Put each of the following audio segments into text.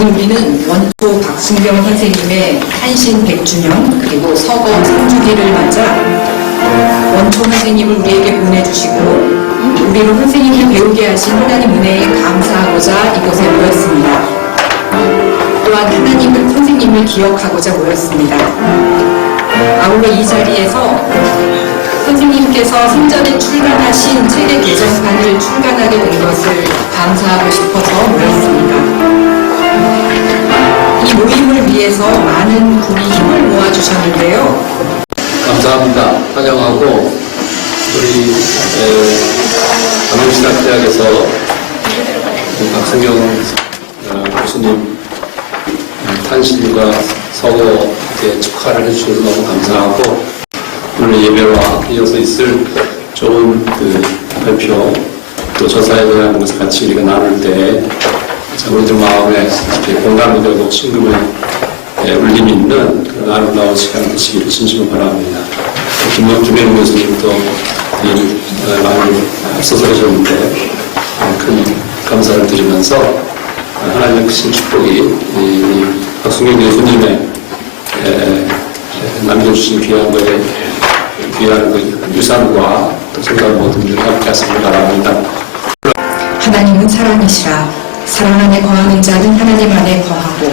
오늘 우리는 원초 박순경 선생님의 탄신 100주년 그리고 서거 3주기를 맞아 원초 선생님을 우리에게 보내주시고 우리로 선생님이 배우게 하신 하나님 은혜에 감사하고자 이곳에 모였습니다. 또한 하나님 선생님을 기억하고자 모였습니다. 아울러 이 자리에서 선생님께서 생전에 출간하신 책의 개정판을 출간하게 된 것을 감사하고 싶어서 모였습니다. 이 모임을 위해서 많은 분이 힘을 모아주셨는데요. 감사합니다. 환영하고 우리 한국신학대학에서 박순경 교수님 탄신과 서거 축하를 해주셔서 너무 감사하고 오늘 예배와 이어서 있을 좋은 발표 또 저사에 대한 것을 같이 우리가 나눌 때 우리들 마음에 공감이 되고 심금에 울림이 있는 그런 아름다운 시간 되시기를 진심으로 바랍니다. 김영준 교수님도 많이 앞서서 하셨는데 큰 감사를 드리면서 하나님의 크신 축복이 박순경 교수님의 남겨주신 귀한 유산과 또 생각 모든 일 함께 하시길 바랍니다. 하나님은 사랑이시라. 사랑 안에 거하는 자는 하나님 안에 거하고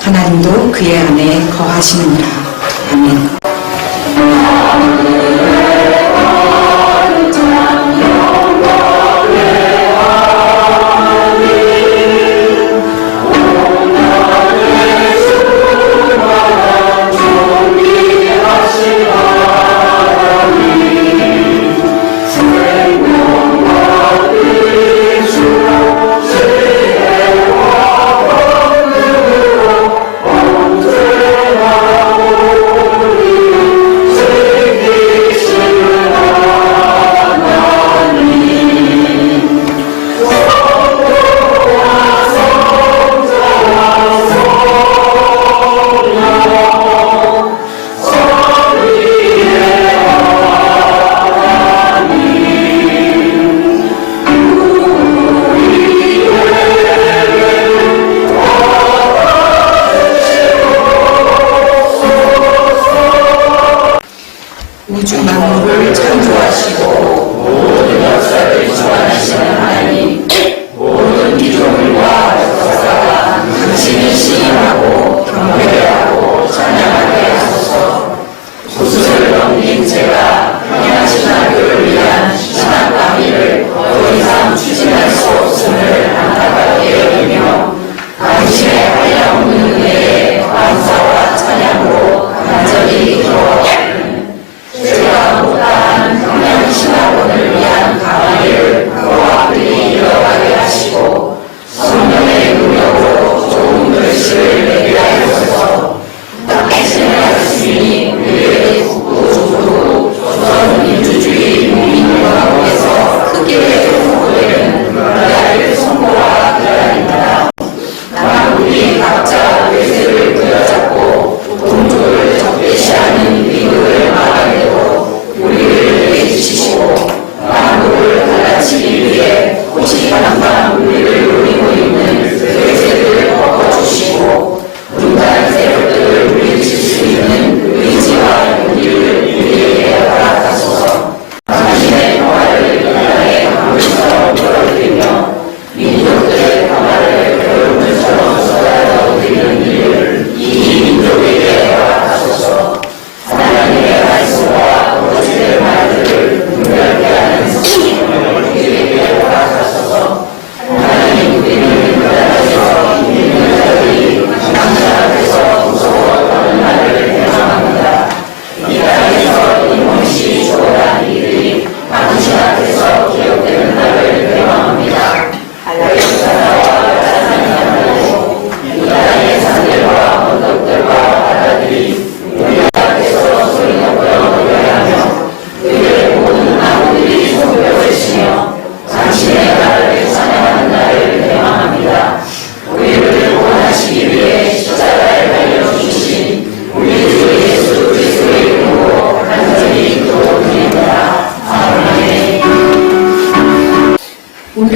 하나님도 그의 안에 거하시느니라. 아멘. 우주 만물을 창조하시고 모든 역사를 주관하시는 하나님, 모든 피조물과 역사가 당신을 시인하고 경배하고 찬양하게 하소서. 구슬을 넘긴 제가 평양 신학교를 위한 신학 강의를 더 이상 추진할 수 없음을 안타깝게 여기며 당신의 한량없는 은혜에 감사와 찬양으로 간절히 기도하옵나이다. 제가 못다한 평양신학원을 위한 강의를 고학들이 이어가게 하시고 성령의 능력으로 좋은 글씨를 내게 하소서. 당신의 말씀이 우리에게 굳고 좋고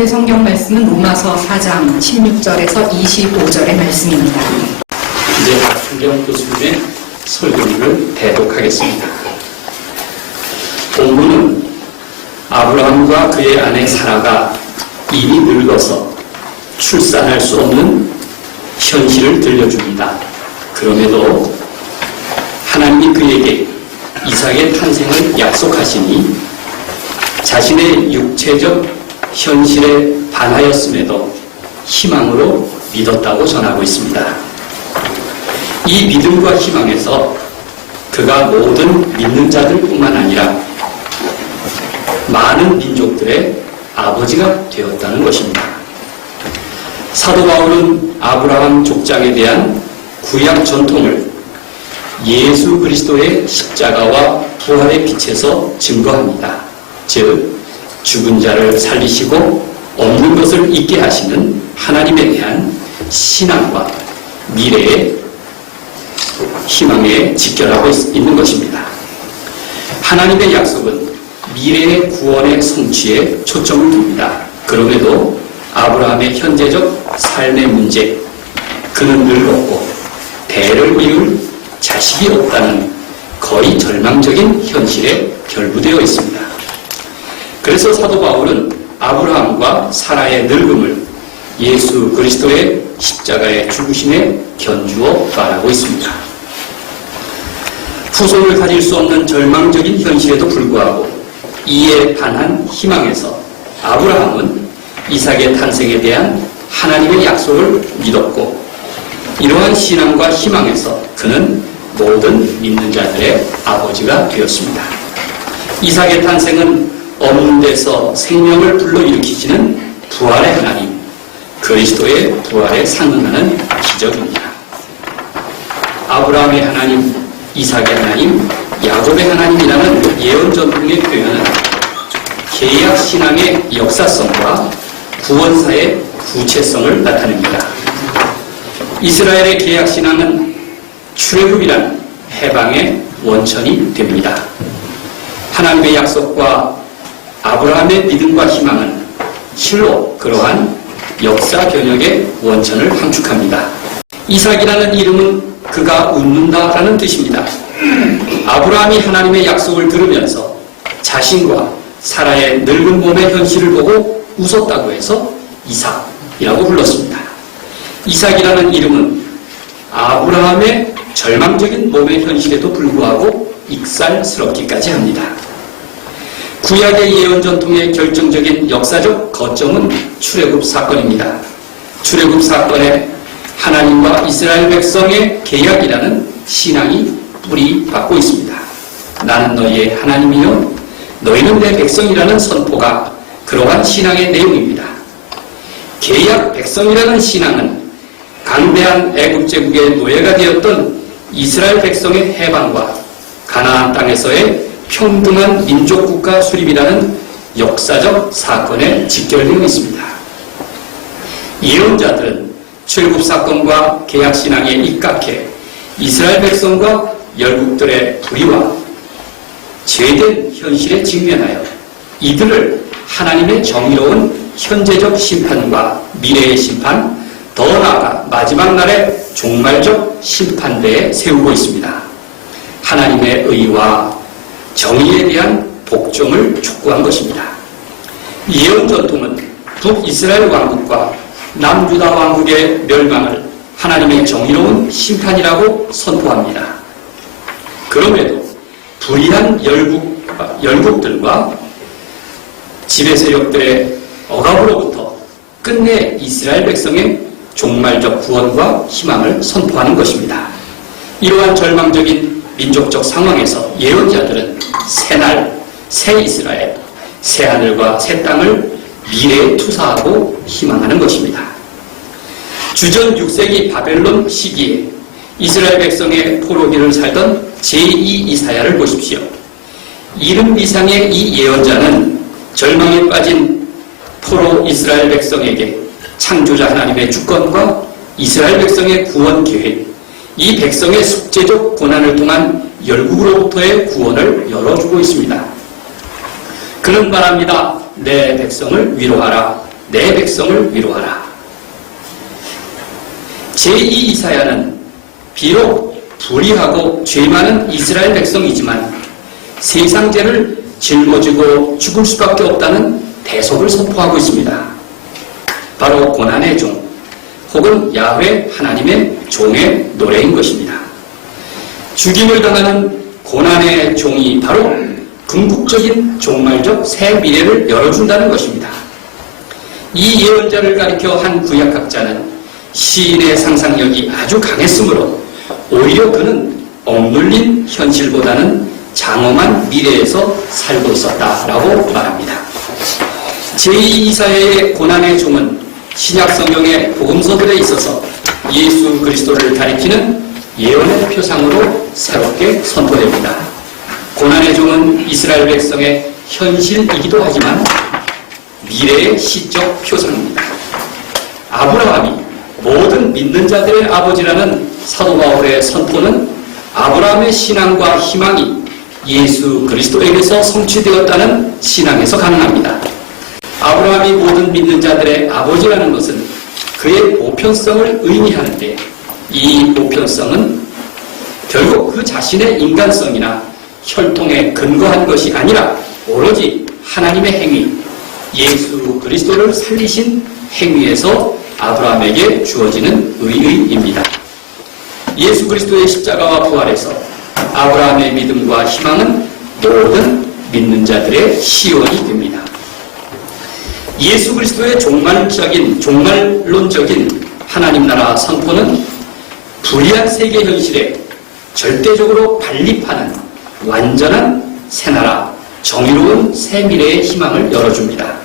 오늘의 성경 말씀은 로마서 4장 16절에서 25절의 말씀입니다. 이제 박순경 교수님의 설교를 대독하겠습니다. 본문은 아브라함과 그의 아내 사라가 이미 늙어서 출산할 수 없는 현실을 들려줍니다. 그럼에도 하나님이 그에게 이삭의 탄생을 약속하시니 자신의 육체적 현실에 반하였음에도 희망으로 믿었다고 전하고 있습니다. 이 믿음과 희망에서 그가 모든 믿는 자들뿐만 아니라 많은 민족들의 아버지가 되었다는 것입니다. 사도 바울은 아브라함 족장에 대한 구약 전통을 예수 그리스도의 십자가와 부활의 빛에서 증거합니다. 즉 죽은 자를 살리시고 없는 것을 있게 하시는 하나님에 대한 신앙과 미래의 희망에 직결하고 있는 것입니다. 하나님의 약속은 미래의 구원의 성취에 초점을 둡니다. 그럼에도 아브라함의 현재적 삶의 문제, 그는 늙었고 대를 이을 자식이 없다는 거의 절망적인 현실에 결부되어 있습니다. 그래서 사도 바울은 아브라함과 사라의 늙음을 예수 그리스도의 십자가의 죽으심에 견주어 말하고 있습니다. 후손을 가질 수 없는 절망적인 현실에도 불구하고 이에 반한 희망에서 아브라함은 이삭의 탄생에 대한 하나님의 약속을 믿었고 이러한 신앙과 희망에서 그는 모든 믿는 자들의 아버지가 되었습니다. 이삭의 탄생은 없는 데서 생명을 불러일으키시는 부활의 하나님, 그리스도의 부활에 상응하는 기적입니다. 아브라함의 하나님, 이삭의 하나님, 야곱의 하나님이라는 예언 전통의 표현은 계약 신앙의 역사성과 구원사의 구체성을 나타냅니다. 이스라엘의 계약 신앙은 출애굽이란 해방의 원천이 됩니다. 하나님의 약속과 아브라함의 믿음과 희망은 실로 그러한 역사 변혁의 원천을 함축합니다. 이삭이라는 이름은 그가 웃는다라는 뜻입니다. 아브라함이 하나님의 약속을 들으면서 자신과 사라의 늙은 몸의 현실을 보고 웃었다고 해서 이삭이라고 불렀습니다. 이삭이라는 이름은 아브라함의 절망적인 몸의 현실에도 불구하고 익살스럽기까지 합니다. 구약의 예언 전통의 결정적인 역사적 거점은 출애굽 사건입니다. 출애굽 사건에 하나님과 이스라엘 백성의 계약이라는 신앙이 뿌리 박고 있습니다. 나는 너희의 하나님이요 너희는 내 백성이라는 선포가 그러한 신앙의 내용입니다. 계약 백성이라는 신앙은 강대한 애굽 제국의 노예가 되었던 이스라엘 백성의 해방과 가나안 땅에서의 평등한 민족국가 수립이라는 역사적 사건에 직결되어 있습니다. 예언자들은 출애굽 사건과 계약 신앙에 입각해 이스라엘 백성과 열국들의 불의와 죄된 현실에 직면하여 이들을 하나님의 정의로운 현재적 심판과 미래의 심판, 더 나아가 마지막 날의 종말적 심판대에 세우고 있습니다. 하나님의 의와 정의에 대한 복종을 촉구한 것입니다. 예언 전통은 북이스라엘 왕국과 남유다 왕국의 멸망을 하나님의 정의로운 심판이라고 선포합니다. 그럼에도 불의한 열국들과 지배 세력들의 억압으로부터 끝내 이스라엘 백성의 종말적 구원과 희망을 선포하는 것입니다. 이러한 절망적인 민족적 상황에서 예언자들은 새날, 새 이스라엘, 새 하늘과 새 땅을 미래에 투사하고 희망하는 것입니다. 주전 6세기 바벨론 시기에 이스라엘 백성의 포로기를 살던 제2 이사야를 보십시오. 이름 이상의 이 예언자는 절망에 빠진 포로 이스라엘 백성에게 창조자 하나님의 주권과 이스라엘 백성의 구원 계획, 이 백성의 숙제적 고난을 통한 열국으로부터의 구원을 열어주고 있습니다. 그는 말합니다. 내 백성을 위로하라. 내 백성을 위로하라. 제2 이사야는 비록 불의하고 죄 많은 이스라엘 백성이지만 세상 죄를 짊어지고 죽을 수밖에 없다는 대속을 선포하고 있습니다. 바로 고난의 종 혹은 야훼 하나님의 종의 노래인 것입니다. 죽임을 당하는 고난의 종이 바로 궁극적인 종말적 새 미래를 열어준다는 것입니다. 이 예언자를 가리켜 한 구약학자는 시인의 상상력이 아주 강했으므로 오히려 그는 억눌린 현실보다는 장엄한 미래에서 살고 있었다라고 말합니다. 제2이사야의 고난의 종은 신약 성경의 복음서들에 있어서 예수 그리스도를 가리키는 예언의 표상으로 새롭게 선포됩니다. 고난의 종은 이스라엘 백성의 현실이기도 하지만 미래의 시적 표상입니다. 아브라함이 모든 믿는 자들의 아버지라는 사도 바울의 선포는 아브라함의 신앙과 희망이 예수 그리스도에게서 성취되었다는 신앙에서 가능합니다. 아브라함이 모든 믿는 자들의 아버지라는 것은 그의 보편성을 의미하는데 이 보편성은 결국 그 자신의 인간성이나 혈통에 근거한 것이 아니라 오로지 하나님의 행위, 예수 그리스도를 살리신 행위에서 아브라함에게 주어지는 의의입니다. 예수 그리스도의 십자가와 부활에서 아브라함의 믿음과 희망은 모든 믿는 자들의 시원이 됩니다. 예수 그리스도의 종말론적인 하나님 나라 선포는 불의한 세계 현실에 절대적으로 반립하는 완전한 새나라, 정의로운 새 미래의 희망을 열어줍니다.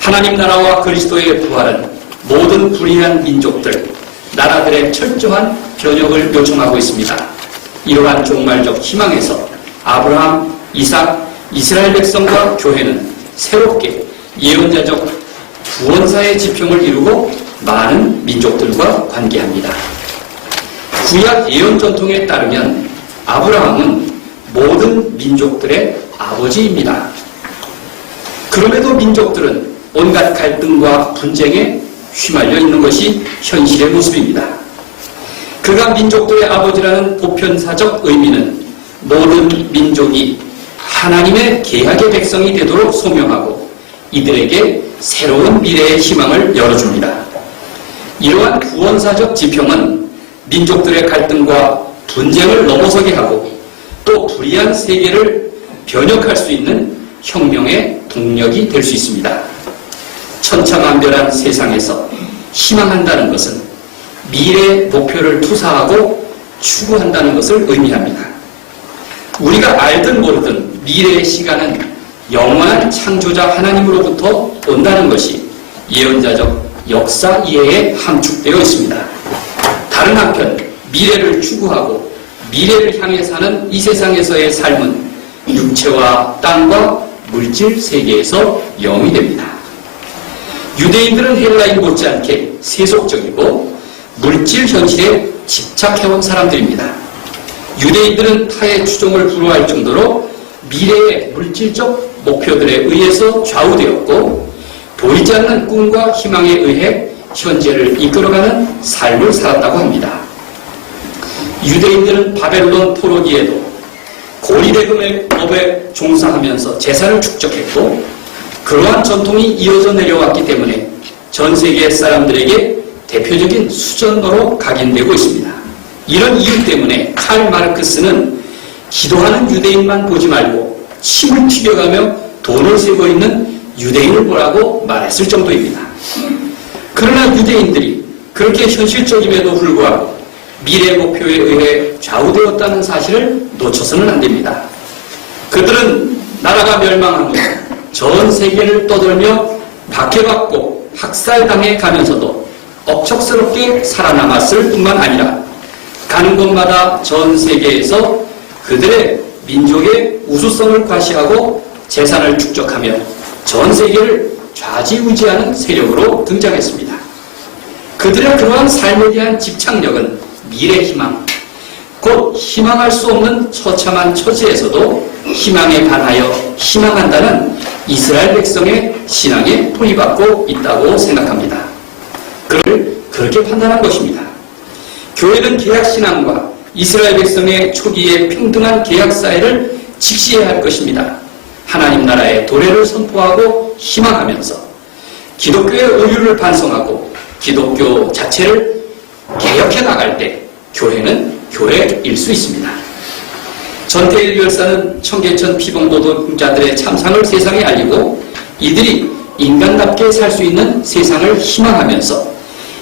하나님 나라와 그리스도의 부활은 모든 불의한 민족들, 나라들의 철저한 변혁을 요청하고 있습니다. 이러한 종말적 희망에서 아브라함, 이삭, 이스라엘 백성과 교회는 새롭게 예언자적 구원사의 지평을 이루고 많은 민족들과 관계합니다. 구약 예언 전통에 따르면 아브라함은 모든 민족들의 아버지입니다. 그럼에도 민족들은 온갖 갈등과 분쟁에 휘말려 있는 것이 현실의 모습입니다. 그가 민족들의 아버지라는 보편사적 의미는 모든 민족이 하나님의 계약의 백성이 되도록 소명하고 이들에게 새로운 미래의 희망을 열어줍니다. 이러한 구원사적 지평은 민족들의 갈등과 분쟁을 넘어서게 하고 또 불의한 세계를 변혁할 수 있는 혁명의 동력이 될 수 있습니다. 천차만별한 세상에서 희망한다는 것은 미래의 목표를 투사하고 추구한다는 것을 의미합니다. 우리가 알든 모르든 미래의 시간은 영원한 창조자 하나님으로부터 온다는 것이 예언자적 역사 이해에 함축되어 있습니다. 다른 한편 미래를 추구하고 미래를 향해 사는 이 세상에서의 삶은 육체와 땅과 물질 세계에서 영이 됩니다. 유대인들은 헬라인 못지않게 세속적이고 물질 현실에 집착해온 사람들입니다. 유대인들은 타의 추종을 불허할 정도로 미래의 물질적 목표들에 의해서 좌우되었고 보이지 않는 꿈과 희망에 의해 현재를 이끌어가는 삶을 살았다고 합니다. 유대인들은 바벨론 포로기에도 고리대금의 법에 종사하면서 재산을 축적했고 그러한 전통이 이어져 내려왔기 때문에 전 세계 사람들에게 대표적인 수전어로 각인되고 있습니다. 이런 이유 때문에 칼 마르크스는 기도하는 유대인만 보지 말고 침을 튀겨가며 돈을 세고 있는 유대인을 보라고 말했을 정도입니다. 그러나 유대인들이 그렇게 현실적임에도 불구하고 미래 목표에 의해 좌우되었다는 사실을 놓쳐서는 안 됩니다. 그들은 나라가 멸망한 후 전 세계를 떠돌며 박해받고 학살당해 가면서도 억척스럽게 살아남았을 뿐만 아니라 가는 곳마다 전 세계에서 그들의 민족의 우수성을 과시하고 재산을 축적하며 전 세계를 좌지우지하는 세력으로 등장했습니다. 그들의 그러한 삶에 대한 집착력은 미래 희망, 곧 희망할 수 없는 처참한 처지에서도 희망에 반하여 희망한다는 이스라엘 백성의 신앙에 돌이받고 있다고 생각합니다. 그를 그렇게 판단한 것입니다. 교회는 개혁신앙과 이스라엘 백성의 초기의 평등한 개혁사회를 직시해야 할 것입니다. 하나님 나라의 도래를 선포하고 희망하면서 기독교의 오류를 반성하고 기독교 자체를 개혁해 나갈 때 교회는 교회일 수 있습니다. 전태일 열사는 청계천 피봉노동자들의 참상을 세상에 알리고 이들이 인간답게 살 수 있는 세상을 희망하면서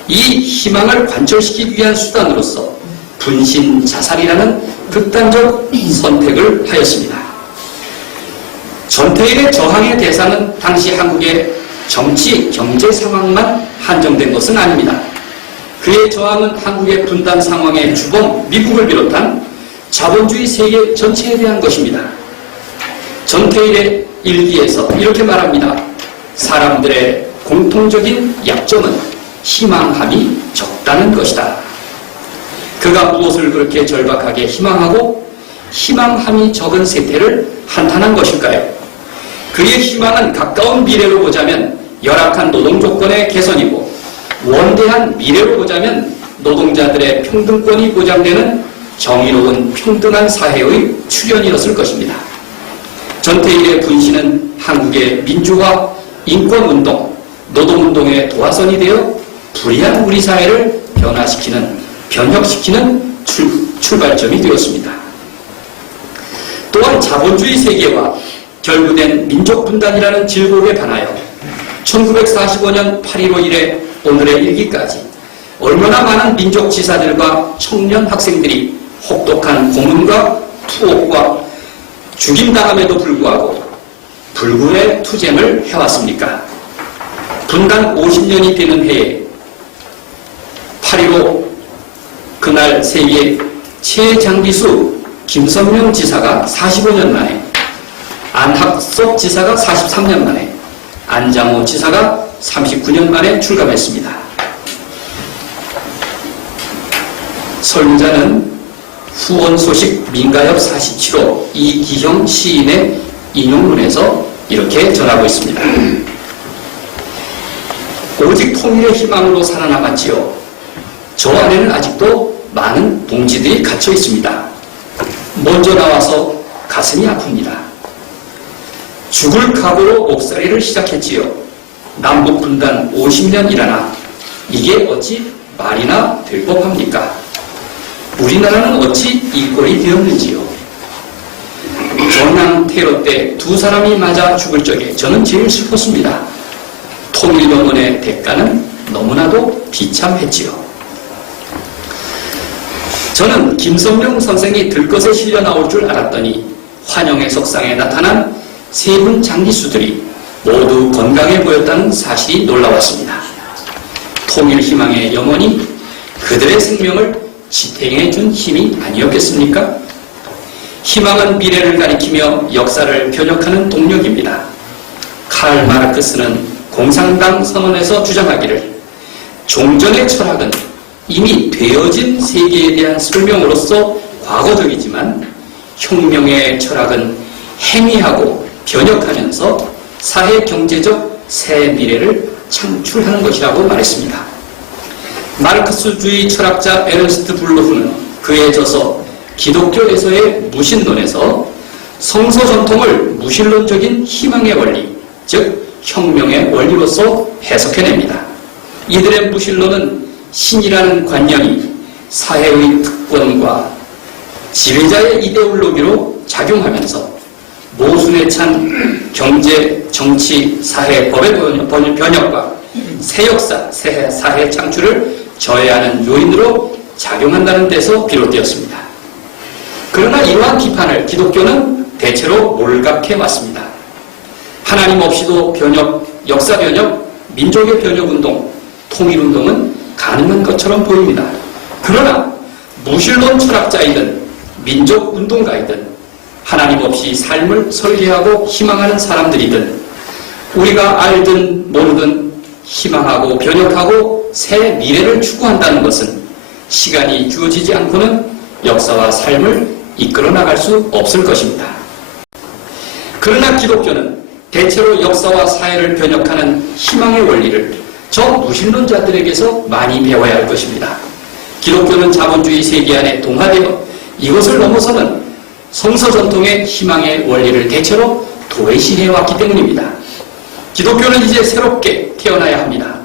이 희망을 관철시키기 위한 수단으로서 분신 자살이라는 극단적 선택을 하였습니다. 전태일의 저항의 대상은 당시 한국의 정치, 경제 상황만 한정된 것은 아닙니다. 그의 저항은 한국의 분단 상황의 주범 미국을 비롯한 자본주의 세계 전체에 대한 것입니다. 전태일의 일기에서 이렇게 말합니다. 사람들의 공통적인 약점은 희망함이 적다는 것이다. 그가 무엇을 그렇게 절박하게 희망하고 희망함이 적은 세태를 한탄한 것일까요? 그의 희망은 가까운 미래로 보자면 열악한 노동 조건의 개선이고 원대한 미래로 보자면 노동자들의 평등권이 보장되는 정의로운 평등한 사회의 출현이었을 것입니다. 전태일의 분신은 한국의 민주화, 인권운동, 노동운동의 도화선이 되어 불의한 우리 사회를 변혁시키는 출발점이 되었습니다. 또한 자본주의 세계와 결부된 민족 분단이라는 질곡에 반하여 1945년 8.15 이래 오늘의 일기까지 얼마나 많은 민족 지사들과 청년 학생들이 혹독한 고문과 투옥과 죽임당함에도 불구하고 불굴의 투쟁을 해왔습니까? 분단 50년이 되는 해에 8.15 그날 세계 최장기수 김선명 지사가 45년 만에, 안학섭 지사가 43년 만에, 안장호 지사가 39년 만에 출감했습니다. 설문자는 후원 소식 민가엽 47호 이기형 시인의 인용문에서 이렇게 전하고 있습니다. 오직 통일의 희망으로 살아남았지요. 저 안에는 아직도 많은 동지들이 갇혀 있습니다. 먼저 나와서 가슴이 아픕니다. 죽을 각오로 옥살이를 시작했지요. 남북 분단 50년이라나 이게 어찌 말이나 될 법합니까? 우리나라는 어찌 이 꼴이 되었는지요. 전남 테러 때 두 사람이 맞아 죽을 적에 저는 제일 슬펐습니다. 통일병원의 대가는 너무나도 비참했지요. 저는 김선명 선생이 들것에 실려 나올 줄 알았더니 환영의 석상에 나타난 세 분 장기수들이 모두 건강해 보였다는 사실이 놀라웠습니다. 통일희망의 영혼이 그들의 생명을 지탱해 준 힘이 아니었겠습니까? 희망은 미래를 가리키며 역사를 변혁하는 동력입니다. 칼 마르크스는 공산당 선언에서 주장하기를 종전의 철학은 이미 되어진 세계에 대한 설명으로서 과거적이지만 혁명의 철학은 행위하고 변혁하면서 사회 경제적 새 미래를 창출하는 것이라고 말했습니다. 마르크스주의 철학자 에른스트 블루흐는 그에 져서 기독교에서의 무신론에서 성서 전통을 무신론적인 희망의 원리, 즉 혁명의 원리로서 해석해냅니다. 이들의 무신론은 신이라는 관념이 사회의 특권과 지배자의 이데올로기로 작용하면서 모순에 찬 경제, 정치, 사회, 법의 변혁과 새 역사, 새 사회 창출을 저해하는 요인으로 작용한다는 데서 비롯되었습니다. 그러나 이러한 비판을 기독교는 대체로 몰각해 왔습니다. 하나님 없이도 변혁, 역사 변혁, 민족의 변혁운동, 통일운동은 가능한 것처럼 보입니다. 그러나 무신론 철학자이든 민족운동가이든 하나님 없이 삶을 설계하고 희망하는 사람들이든 우리가 알든 모르든 희망하고 변혁하고 새 미래를 추구한다는 것은 시간이 주어지지 않고는 역사와 삶을 이끌어 나갈 수 없을 것입니다. 그러나 기독교는 대체로 역사와 사회를 변혁하는 희망의 원리를 저 무신론자들에게서 많이 배워야 할 것입니다. 기독교는 자본주의 세계 안에 동화되어 이것을 넘어서는 성서 전통의 희망의 원리를 대체로 도외시해왔기 때문입니다. 기독교는 이제 새롭게 태어나야 합니다.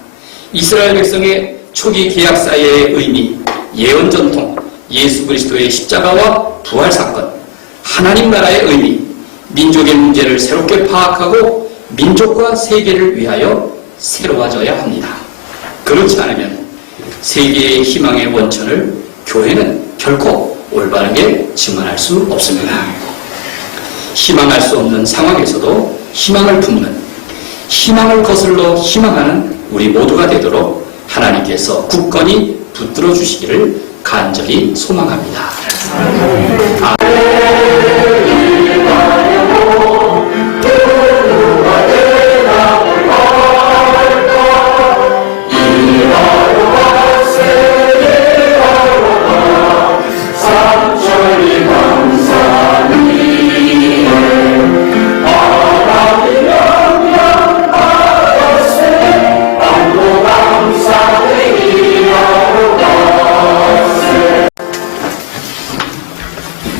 이스라엘 백성의 초기 개약 사회의 의미, 예언 전통, 예수 그리스도의 십자가와 부활 사건, 하나님 나라의 의미, 민족의 문제를 새롭게 파악하고 민족과 세계를 위하여 새로워져야 합니다. 그렇지 않으면 세계의 희망의 원천을 교회는 결코 올바르게 증언할 수 없습니다. 희망할 수 없는 상황에서도 희망을 품는, 희망을 거슬러 희망하는 우리 모두가 되도록 하나님께서 굳건히 붙들어 주시기를 간절히 소망합니다.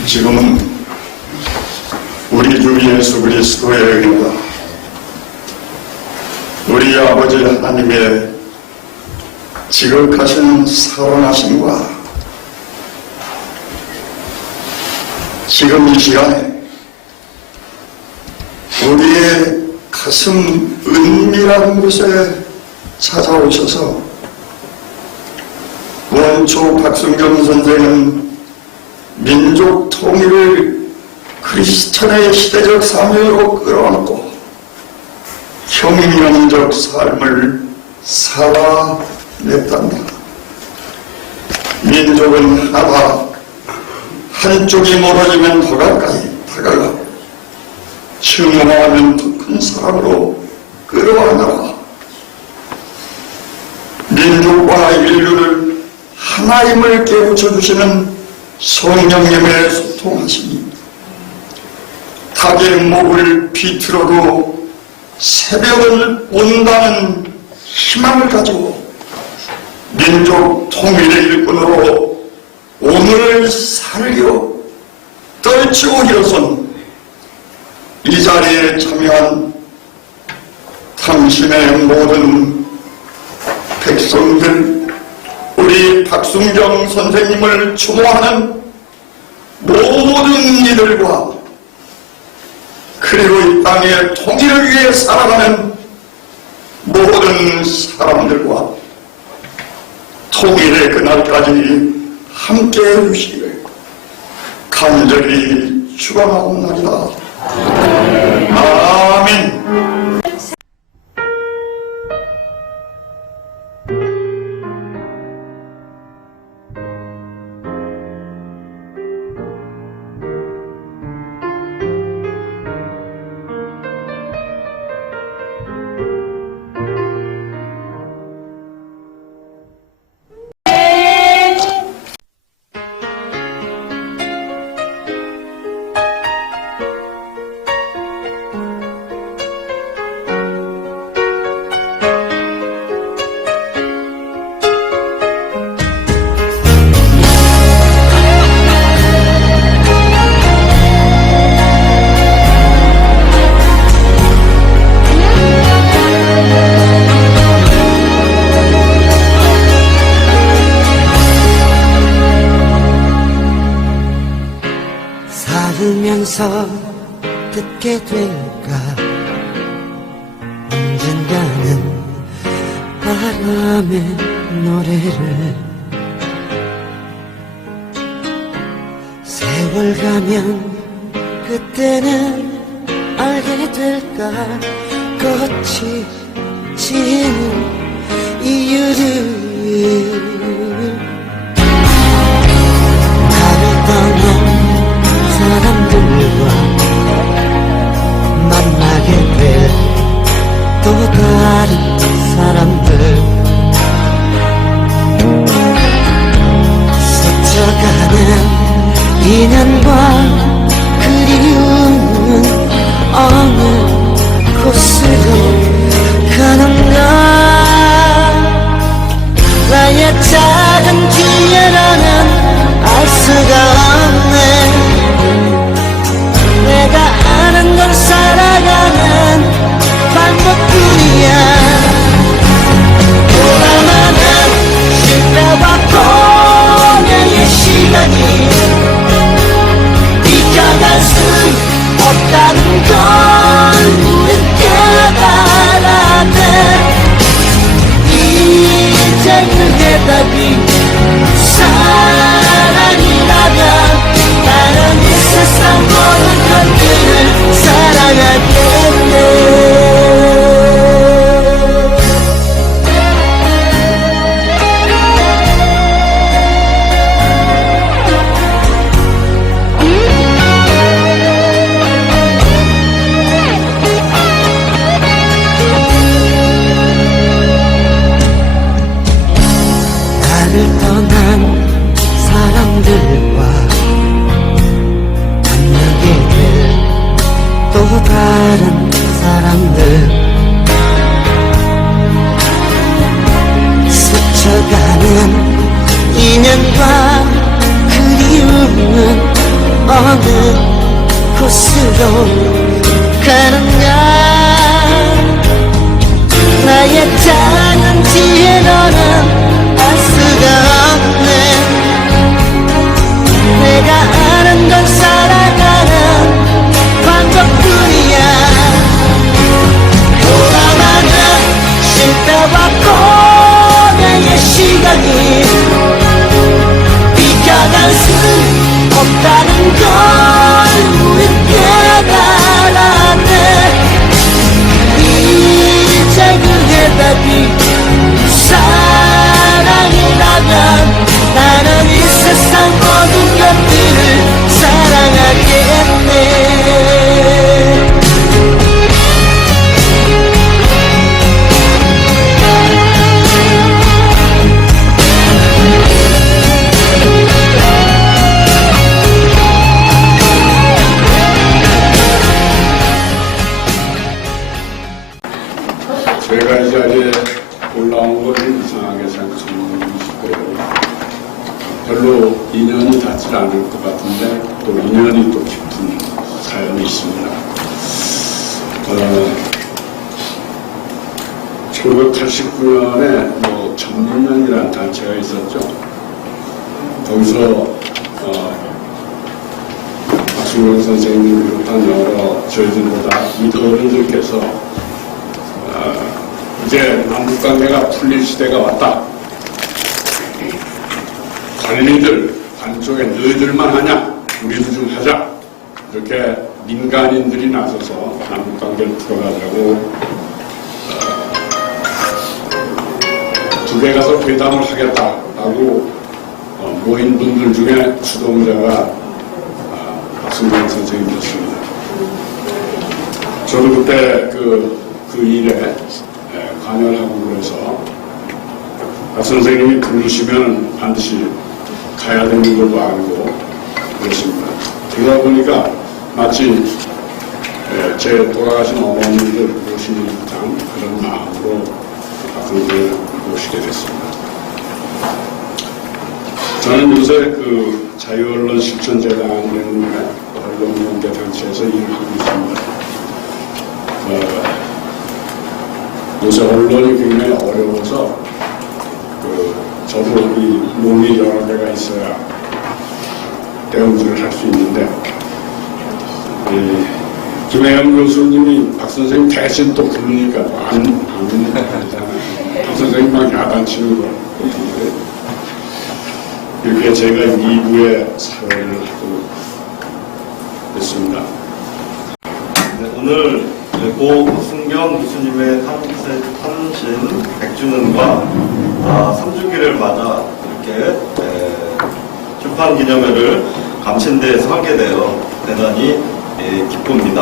지금은 우리 주 예수 그리스도의 은혜가 우리 아버지 하나님의 지극하신 살아나심과 지금 이 시간에 우리의 가슴 은밀한 곳에 찾아오셔서 원초 박순경 선생은 민족 통일을 크리스천의 시대적 사명으로 끌어안고 혁명적 삶을 살아냈단다. 민족은 하나, 한쪽이 멀어지면 더 가까이 다가가 증오하면 더 큰 사랑으로 끌어안아라. 민족과 인류를 하나임을 깨우쳐주시는 성령님의 소통하심이 닭의 목을 비틀어도 새벽을 온다는 희망을 가지고 민족 통일의 일꾼으로 오늘을 살려 떨치고 일어선 이 자리에 참여한 당신의 모든 백성들, 우리 박순경 선생님을 추모하는 모든 이들과 그리고 이 땅의 통일을 위해 살아가는 모든 사람들과 통일의 그날까지 함께해 주시기를 간절히 축원하옵나이다. 아멘. 살면서 듣게 될까 언젠가는 바람의 노래를 세월 가면 그때는 알게 될까 꽃이 지는 이유를 나를 떠난 사람들과 만나게 될 또 다른 사람들 스쳐가는 인연과 그리움은 어느 다른 사람들 스쳐가는 인연과 그리움은 어느 곳으로 가는가 나의 작은 지혜로는 알 수가 없네 내가 아는 건 살아가는 방법뿐이야 돌아가는 실패와 고뇌의 시간이 비켜갈 수 없다는 걸 우린 깨달았네 이제 그 해답이 사랑이라면 나는 이 세상 모든 것들을 사랑하겠네 제가 이 자리에 올라온 걸 이상하게 생각하는 것이고요. 별로 인연이 닿지 않을 것 같은데 또 인연이 또 깊은 사연이 있습니다. 1989년에 뭐 전민련이라는 단체가 있었죠. 거기서 박순경 선생님을 비롯한 여러 저희들보다 어른들께서 이제 남북관계가 풀릴 시대가 왔다. 관리들, 반쪽에 너희들만 하냐? 우리도 좀 하자. 이렇게 민간인들이 나서서 남북관계를 풀어가자고 두개 가서 회담을 하겠다라고 모인 분들 중에 주동자가 박순경 선생님이었습니다. 저도 그때 그 일에 관여를 하고 그래서 박 선생님이 부르시면 반드시 가야 되는 걸로 알고 그랬습니다. 그러다 보니까 마치 제 돌아가신 어머님들 모시는 듯한 그런 마음으로 박 선생님을 모시게 됐습니다. 저는 요새 그 자유언론 실천재단이라는 언론연대 단체에서 일을 하고 있습니다. 요새 언론이 굉장히 어려워서 저도 이 논의 여러 개가 있어야 대응들을 할 수 있는데 김혜영 교수님이 박 선생님 대신 또 부르니까 안 되잖아요. 박 선생님만 야단치는 거 이렇게 제가 2부의 사회를 하고 있습니다. 네, 오늘 고 박순경 교수님의 탄신 100주년과 3주기를 맞아 이렇게 출판 기념회를 감신대에서 하게 되어 대단히 기쁩니다.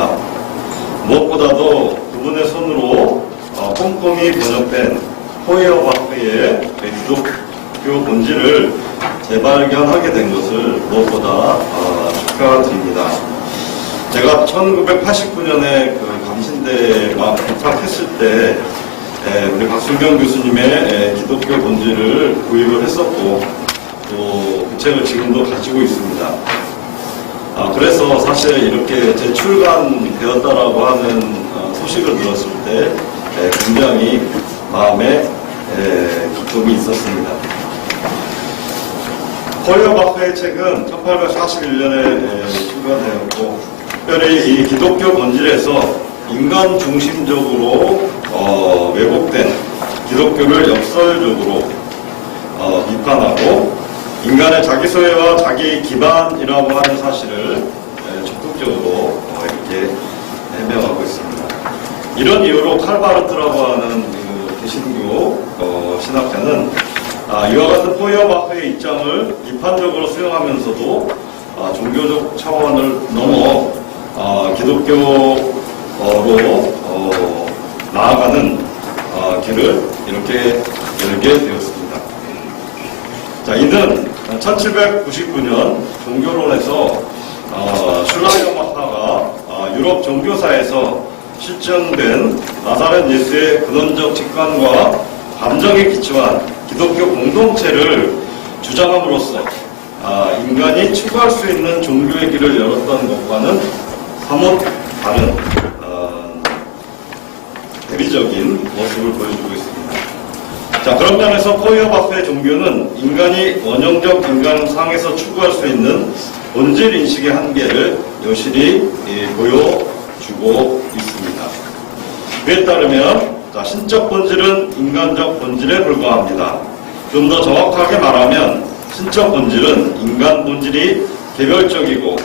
무엇보다도 그분의 손으로 꼼꼼히 번역된 포에어바흐의 기독교 본질을 재발견하게 된 것을 무엇보다 축하드립니다. 제가 1989년에 그 감신대가 입학했을 때 우리 박순경 교수님의 기독교 본질을 구입을 했었고 또 그 책을 지금도 가지고 있습니다. 그래서 사실 이렇게 재출간되었다라고 하는 소식을 들었을 때 굉장히 마음에 기쁨이 있었습니다. 포에어바흐의 책은 1841년에 출간되었고 특별히 이 기독교 본질에서 인간 중심적으로 왜곡된 기독교를 역설적으로 비판하고 인간의 자기 소외와 자기 기반이라고 하는 사실을 적극적으로 이렇게 해명하고 있습니다. 이런 이유로 칼바르트라고 하는 그 개신교 신학자는 이와 같은 포에어바흐의 입장을 비판적으로 수용하면서도 종교적 차원을 넘어 기독교로 나아가는 길을 이렇게 열게 되었습니다. 자, 이는 1799년 종교론에서 슐라이어마하가 유럽 종교사에서 실존된 나사렛 예수의 근원적 직관과 감정에 기초한 기독교 공동체를 주장함으로써 인간이 추구할 수 있는 종교의 길을 열었던 것과는 사뭇 다른 대리적인 모습을 보여주고 있습니다. 자, 그런 면에서 포이어바흐의 종교는 인간이 원형적 인간상에서 추구할 수 있는 본질 인식의 한계를 여실히 보여주고 있습니다. 그에 따르면 신적 본질은 인간적 본질에 불과합니다. 좀 더 정확하게 말하면 신적 본질은 인간 본질이 개별적이고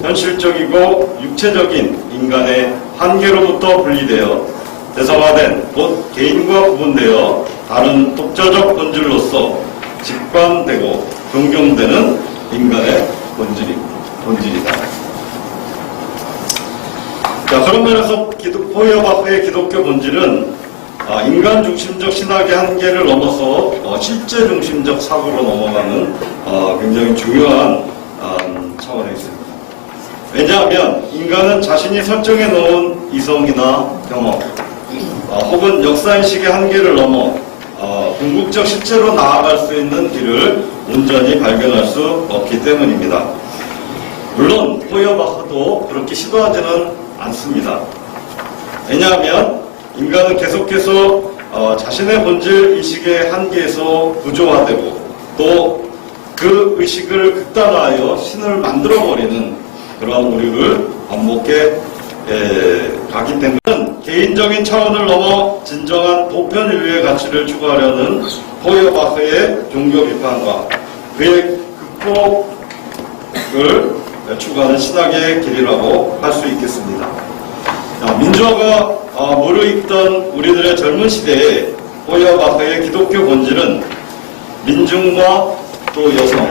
현실적이고 육체적인 인간의 한계로부터 분리되어 대성화된 곧 개인과 구분되어 다른 독자적 본질로서 직관되고 존경되는 인간의 본질이다. 자, 그런 면에서 포이어바흐의 기독교 본질은 인간 중심적 신학의 한계를 넘어서 실제 중심적 사고로 넘어가는 굉장히 중요한 차원에 있습니다. 왜냐하면 인간은 자신이 설정해 놓은 이성이나 경험 혹은 역사인식의 한계를 넘어 궁극적 실체로 나아갈 수 있는 길을 온전히 발견할 수 없기 때문입니다. 물론 포이어바흐도 그렇게 시도하지는 않습니다. 왜냐하면 인간은 계속해서 자신의 본질 의식의 한계에서 구조화되고 또 그 의식을 극단화하여 신을 만들어버리는 그러한 오류를 반복해 가기 때문에 개인적인 차원을 넘어 진정한 보편인류의 가치를 추구하려는 포이어바흐의 종교 비판과 그의 극복을 추구하는 신학의 길이라고 할 수 있겠습니다. 민주화가 무르익던 우리들의 젊은 시대에 포이어바흐의 기독교 본질은 민중과 또 여성,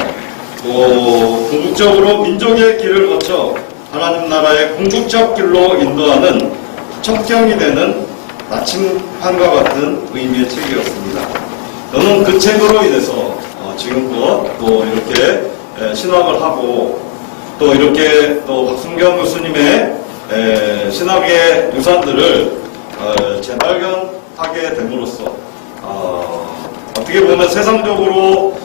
또 궁극적으로 민족의 길을 거쳐 하나님 나라의 궁극적 길로 인도하는 척경이 되는 나침판과 같은 의미의 책이었습니다. 저는 그 책으로 인해서 지금껏 또 이렇게 신학을 하고 또 이렇게 또 박순경 교수님의 신학의 유산들을 재발견하게 됨으로써 어떻게 보면 세상적으로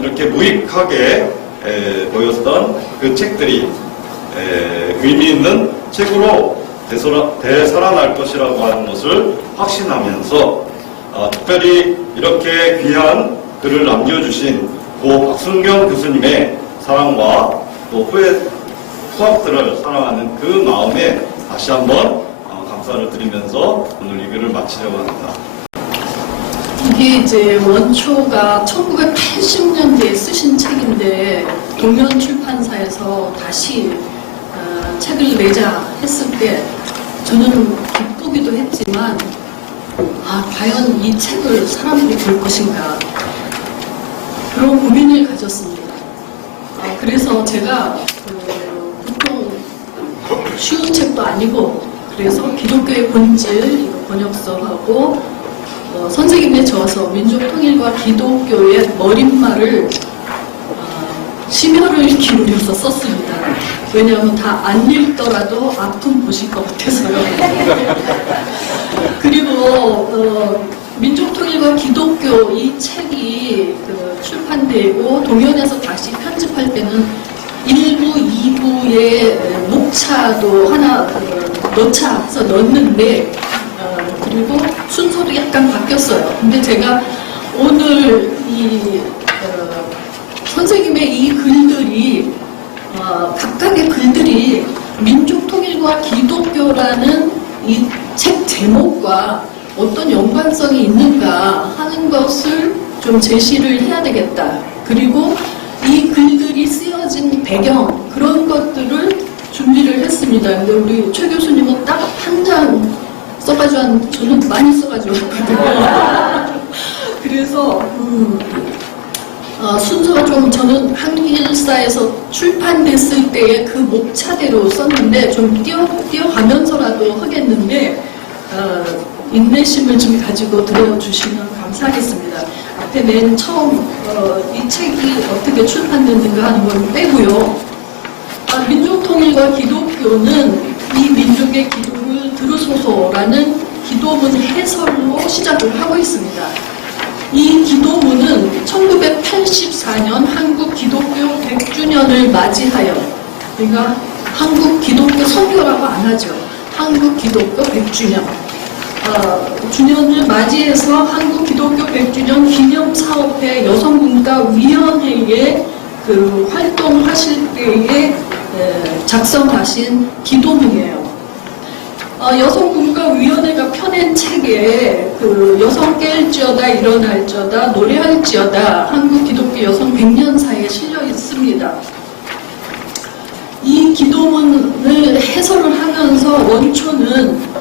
이렇게 무익하게 보였던 그 책들이 의미 있는 책으로 되살아날 것이라고 하는 것을 확신하면서 특별히 이렇게 귀한 글을 남겨주신 고 박순경 교수님의 사랑과 또 후학들을 사랑하는 그 마음에 다시 한번 감사를 드리면서 오늘 이 글을 마치려고 합니다. 이게 이제 원초가 1980년대에 쓰신 책인데 동현 출판사에서 다시 책을 내자 했을 때 저는 기쁘기도 했지만 과연 이 책을 사람들이 볼 것인가 그런 고민을 가졌습니다. 그래서 제가 보통 쉬운 책도 아니고 그래서 기독교의 본질 번역서하고 선생님의 저서 민족통일과 기독교의 머릿말을 심혈을 기울여서 썼습니다. 왜냐하면 다 안 읽더라도 아픔 보실 것 같아서요. 그리고 민족통일과 기독교 이 책이 출판되고 동현에서 다시 편집할 때는 1부, 2부의 목차도 하나 넣자 해서 넣었는데 그리고 순서도 약간 바뀌었어요. 근데 제가 오늘 이 선생님의 이 글들이 각각의 글들이 민족통일과 기독교라는 이 책 제목과 어떤 연관성이 있는가 하는 것을 좀 제시를 해야 되겠다. 그리고 이 글들이 쓰여진 배경 그런 것들을 준비를 했습니다. 근데 우리 최 교수님은 딱 한 장 써가지고 저는 많이 써가지고 왔거든요. 그래서 순서가 좀 저는 한길사에서 출판됐을 때의 그 목차대로 썼는데 좀 뛰어가면서라도 하겠는데 인내심을 좀 가지고 들어주시면 감사하겠습니다. 앞에 맨 처음 이 책이 어떻게 출판됐는가 하는 걸 빼고요. 민족통일과 기독교는 이 민족의 기도를 들으소서라는 기도문 해설로 시작을 하고 있습니다. 이 기도문은 1984년 한국 기독교 100주년을 맞이하여, 그러니까 한국 기독교 선교라고 안 하죠. 한국 기독교 100주년. 주년을 맞이해서 한국 기독교 100주년 기념사업회 여성문화위원회에 그 활동하실 때에 작성하신 기도문이에요. 여성문화위원회가 펴낸 책에 그 여성 깰지어다 일어날지어다 노래할지어다 한국 기독교 여성 100년사에 실려 있습니다. 이 기도문을 해설을 하면서 원초는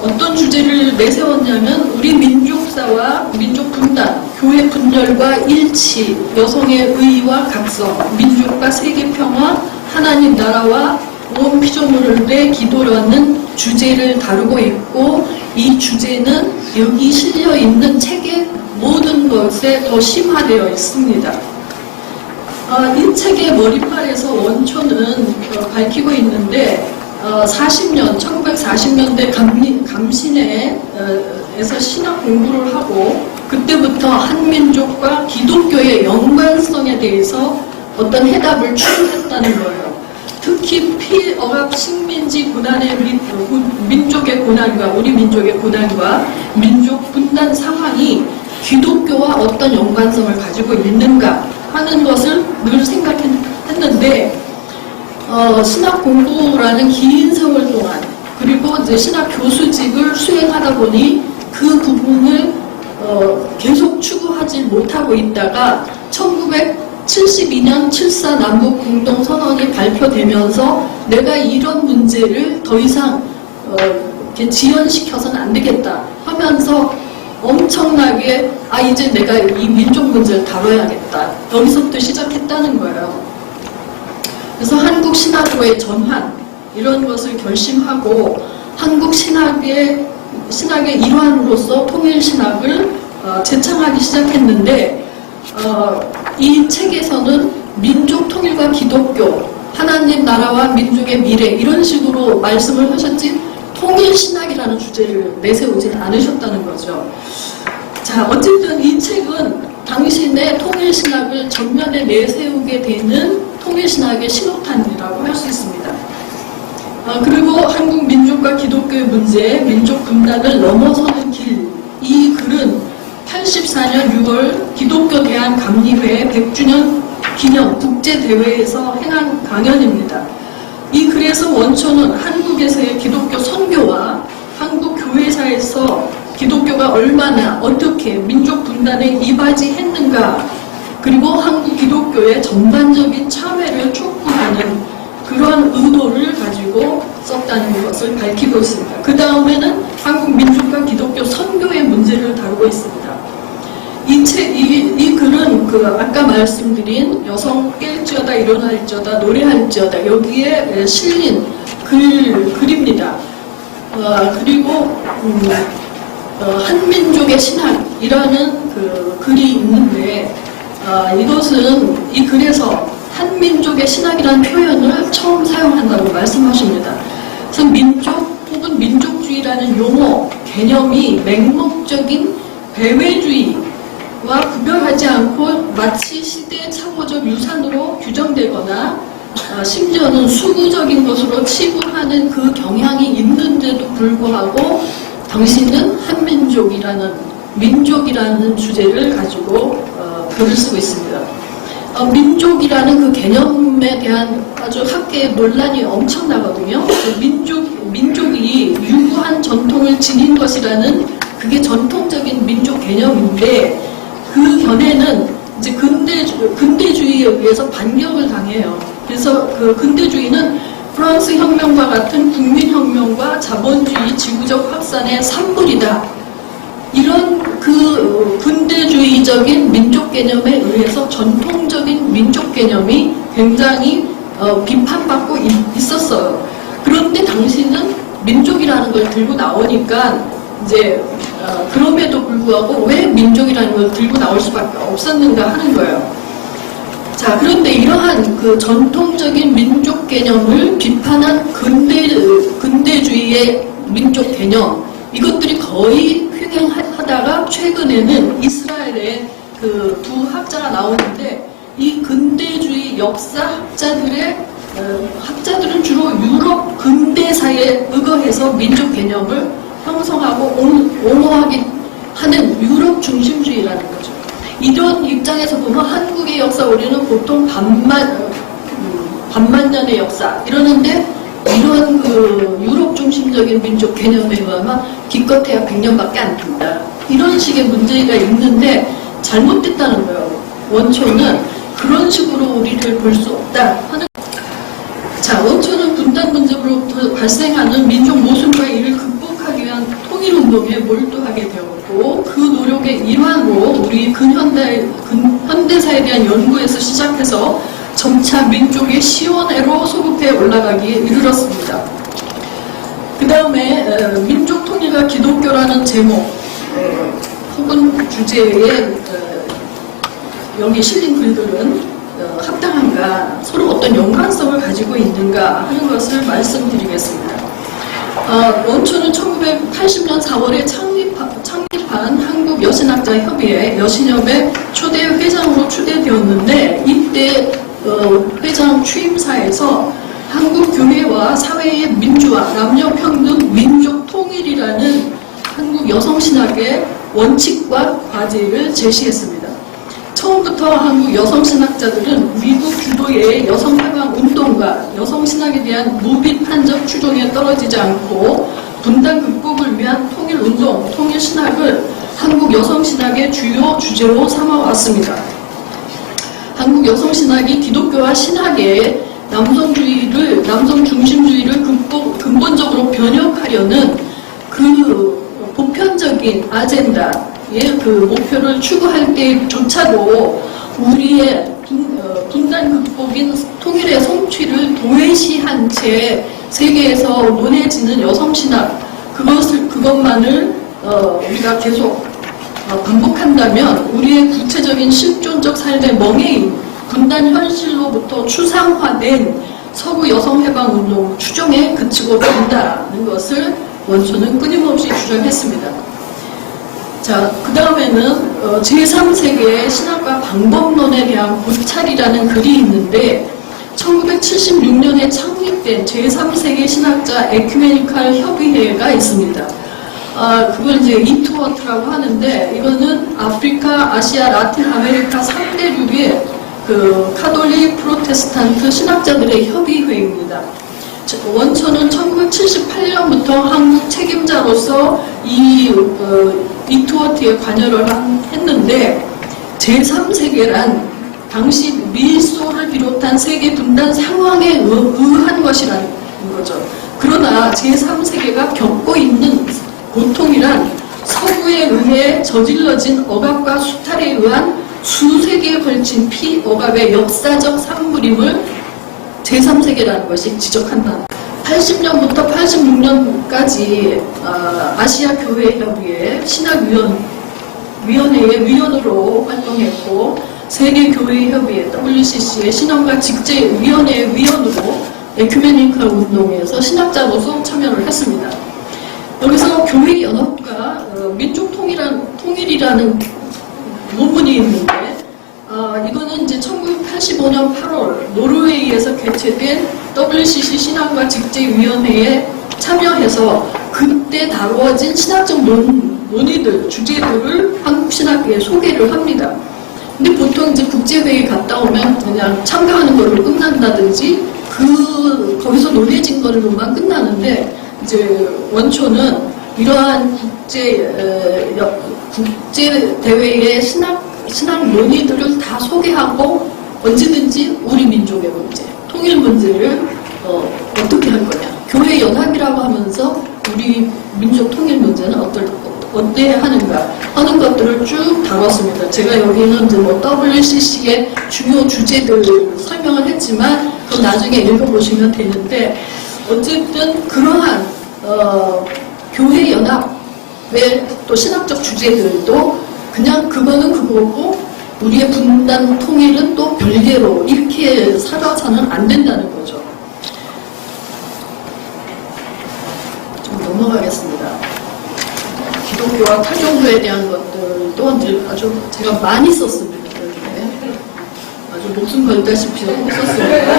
어떤 주제를 내세웠냐면 우리 민족사와 민족 분단, 교회 분열과 일치, 여성의 의의와 각성, 민족과 세계 평화, 하나님 나라와 온 피조물의 기도라는 주제를 다루고 있고, 이 주제는 여기 실려 있는 책의 모든 것에 더 심화되어 있습니다. 이 책의 머리말에서 원초는 밝히고 있는데 1940년대 감신회에서 신학 공부를 하고 그때부터 한민족과 기독교의 연관성에 대해서 어떤 해답을 추구했다는 거예요. 특히 피억압 식민지 고난의 민족의 고난과 우리 민족의 고난과 민족 분단 상황이 기독교와 어떤 연관성을 가지고 있는가 하는 것을 늘 생각했는데 신학 공부라는 긴 세월 동안 그리고 이제 신학 교수직을 수행하다 보니 그 부분을 계속 추구하지 못하고 있다가 1972년 7.4 남북 공동선언이 발표되면서 내가 이런 문제를 더 이상 이렇게 지연시켜서는 안 되겠다 하면서 엄청나게 이제 내가 이 민족 문제를 다뤄야겠다. 여기서부터 시작했다는 거예요. 그래서 한국 신학교의 전환 이런 것을 결심하고 한국 신학의 일환으로서 통일 신학을 제창하기 시작했는데 이 책에서는 민족 통일과 기독교, 하나님 나라와 민족의 미래 이런 식으로 말씀을 하셨지 통일 신학이라는 주제를 내세우지 않으셨다는 거죠. 자, 어쨌든 이 책은 당신의 통일 신학을 전면에 내세우게 되는 통일 신학의 신호탄이라고 할 수 있습니다. 그리고 한국 민족과 기독교의 문제, 민족 분단을 넘어서는 길, 이 글은 84년 6월 기독교 대한 감리회 100주년 기념 국제대회에서 행한 강연입니다. 이 글에서 원초는 한국에서의 기독교 선교와 한국 교회사에서 기독교가 얼마나 어떻게 민족 분단에 이바지했는가, 그리고 한국 기독교의 전반적인 참회를 촉구하는 그런 의도를 가지고 썼다는 것을 밝히고 있습니다. 그 다음에는 한국 민족과 기독교 선교의 문제를 다루고 있습니다. 이 글은 아까 말씀드린 여성 깰지어다 일어날지어다 노래할지어다 여기에 실린 글입니다. 그리고 한민족의 신학이라는 글이 있는데 이 글에서 한민족의 신학이라는 표현을 처음 사용한다고 말씀하십니다. 그래서 민족 혹은 민족주의라는 용어, 개념이 맹목적인 배회주의와 구별하지 않고 마치 시대착오적 유산으로 규정되거나 심지어는 수구적인 것으로 치부하는 그 경향이 있는데도 불구하고 당신은 한민족이라는 민족이라는 주제를 가지고 글을 쓰고 있습니다. 민족이라는 그 개념에 대한 아주 학계의 논란이 엄청나거든요. 민족이 유구한 전통을 지닌 것이라는 그게 전통적인 민족 개념인데 그 견해는 이제 근대주의에 의해서 반격을 당해요. 그래서 그 근대주의는 프랑스 혁명과 같은 국민혁명과 자본주의 지구적 확산의 산물이다. 이런 그 근대주의적인 민족 개념에 의해서 전통적인 민족 개념이 굉장히 비판받고 있었어요. 그런데 당신은 민족이라는 걸 들고 나오니까 이제 그럼에도 불구하고 왜 민족이라는 걸 들고 나올 수밖에 없었는가 하는 거예요. 자, 그런데 이러한 그 전통적인 민족 개념을 비판한 근대주의의 민족 개념, 이것들이 거의 횡행하다가 최근에는 이스라엘의 그 두 학자가 나오는데, 이 근대주의 역사 학자들은 주로 유럽 근대사에 의거해서 민족 개념을 형성하고 옹호하기 하는 유럽 중심주의라는 거죠. 이런 입장에서 보면 한국의 역사, 우리는 보통 반만 년의 역사 이러는데, 이런 그 유럽 중심적인 민족 개념에 의하면 기껏해야 100년밖에 안 된다. 이런 식의 문제가 있는데 잘못됐다는 거예요. 원초는 그런 식으로 우리를 볼 수 없다 하는. 자, 원초는 분단 문제로부터 발생하는 민족 모순과 이를 극복하기 위한 통일운동에 몰두하게 되었고, 그 노력의 일환으로 우리 현대사에 대한 연구에서 시작해서 점차 민족의 시원회로 소급해 올라가기에 이르렀습니다. 그 다음에 민족 통일과 기독교라는 제목 혹은 주제에 여기 실린 글들은 합당한가, 서로 어떤 연관성을 가지고 있는가 하는 것을 말씀드리겠습니다. 원초는 1980년 4월에 창립한 한국여신학자협의회 여신협의 초대 회장으로 추대되었는데, 이때 회장 취임사에서 한국교회와 사회의 민주화, 남녀평등, 민족통일이라는 한국여성신학의 원칙과 과제를 제시했습니다. 처음부터 한국 여성신학자들은 미국 주도의 여성해방운동과 여성신학에 대한 무비판적 추종에 떨어지지 않고 분단 극복을 위한 통일운동, 통일신학을 한국 여성신학의 주요 주제로 삼아왔습니다. 한국 여성신학이 기독교와 신학의 남성 중심주의를 근본적으로 변혁하려는 그 보편적인 아젠다의 그 목표를 추구할 때조차도 우리의 분단 극복인 통일의 성취를 도외시한 채 세계에서 논해지는 여성신학, 그것만을 우리가 계속 반복한다면 우리의 구체적인 실존적 삶의 멍해인 분단 현실로부터 추상화된 서구 여성해방운동 추종에 그치고 간다는 것을 원초는 끊임없이 주장했습니다. 자, 그 다음에는 제3세계의 신학과 방법론에 대한 고찰이라는 글이 있는데, 1976년에 창립된 제3세계 신학자 에큐메니칼 협의회가 있습니다. 그걸 이제 이투어트라고 하는데, 이거는 아프리카, 아시아, 라틴 아메리카 3대륙의 그 카톨릭, 프로테스탄트 신학자들의 협의회입니다. 원초는 1978년부터 한국 책임자로서 이 이투어트에 관여를 했는데, 제3세계란 당시 밀소를 비롯한 세계 분단 상황에 의한 것이라는 거죠. 그러나 제3세계가 겪고 있는 고통이란 서구에 의해 저질러진 억압과 수탈에 의한 수세기에 걸친 피억압의 역사적 산물임을 제3세계라는 것이 지적한다. 80년부터 86년까지 아시아 교회 협의회 신학위원회의 위원으로 활동했고, 세계교회협의회 WCC의 신앙과 직제위원회의 위원으로 에큐메니컬 운동에서 신학자로서 참여를 했습니다. 여기서 교회연합과 민족통일이라는 논문이 있는데, 이거는 이제 1985년 8월 노르웨이에서 개최된 WCC 신학과 직제위원회에 참여해서 그때 다루어진 신학적 논의들, 주제들을 한국 신학계에 소개를 합니다. 근데 보통 이제 국제회의 갔다 오면 그냥 참가하는 걸로 끝난다든지 거기서 논해진 걸로만 끝나는데, 이제 원초는 이러한 국제 대회의 신학 논의들을 다 소개하고 언제든지 우리 민족의 문제, 통일 문제를 어떻게 할 거냐, 교회 연합이라고 하면서 우리 민족 통일 문제는 어때야 하는가 하는 것들을 쭉 다뤘습니다. 제가 여기는 이제 뭐 WCC의 주요 주제들을 설명을 했지만 그건 나중에 읽어보시면 되는데, 어쨌든 그러한 교회 연합의 또 신학적 주제들도 그냥 그거는 그거고 우리의 분단 통일은 또 별개로 이렇게 살아서는 안 된다는 거죠. 좀 넘어가겠습니다. 기독교와 타종교에 대한 것들도 늘 아주 제가 많이 썼습니다. 여기에. 아주 목숨 걸다시피 썼습니다.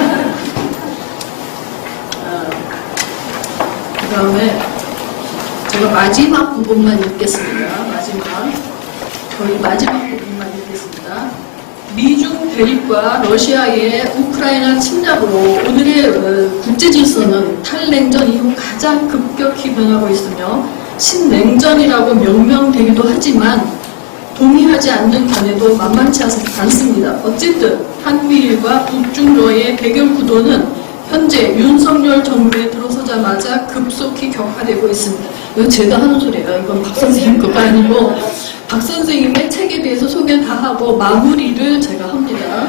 그 다음에 제가 마지막 부분만 읽겠습니다. 거의 마지막 부분만 읽겠습니다. 미중 대립과 러시아의 우크라이나 침략으로 오늘의 국제 질서는 탈냉전 이후 가장 급격히 변하고 있으며 신냉전이라고 명명되기도 하지만 동의하지 않는 견해도 만만치 않습니다. 어쨌든 한미일과 북중러의 대결 구도는 현재 윤석열 정부에 들어서자마자 급속히 격화되고 있습니다. 이건 제가 하는 소리예요. 이건 박 선생님 거가 아니고 박 선생님의 책에 대해서 소개를 다 하고 마무리를 제가 합니다.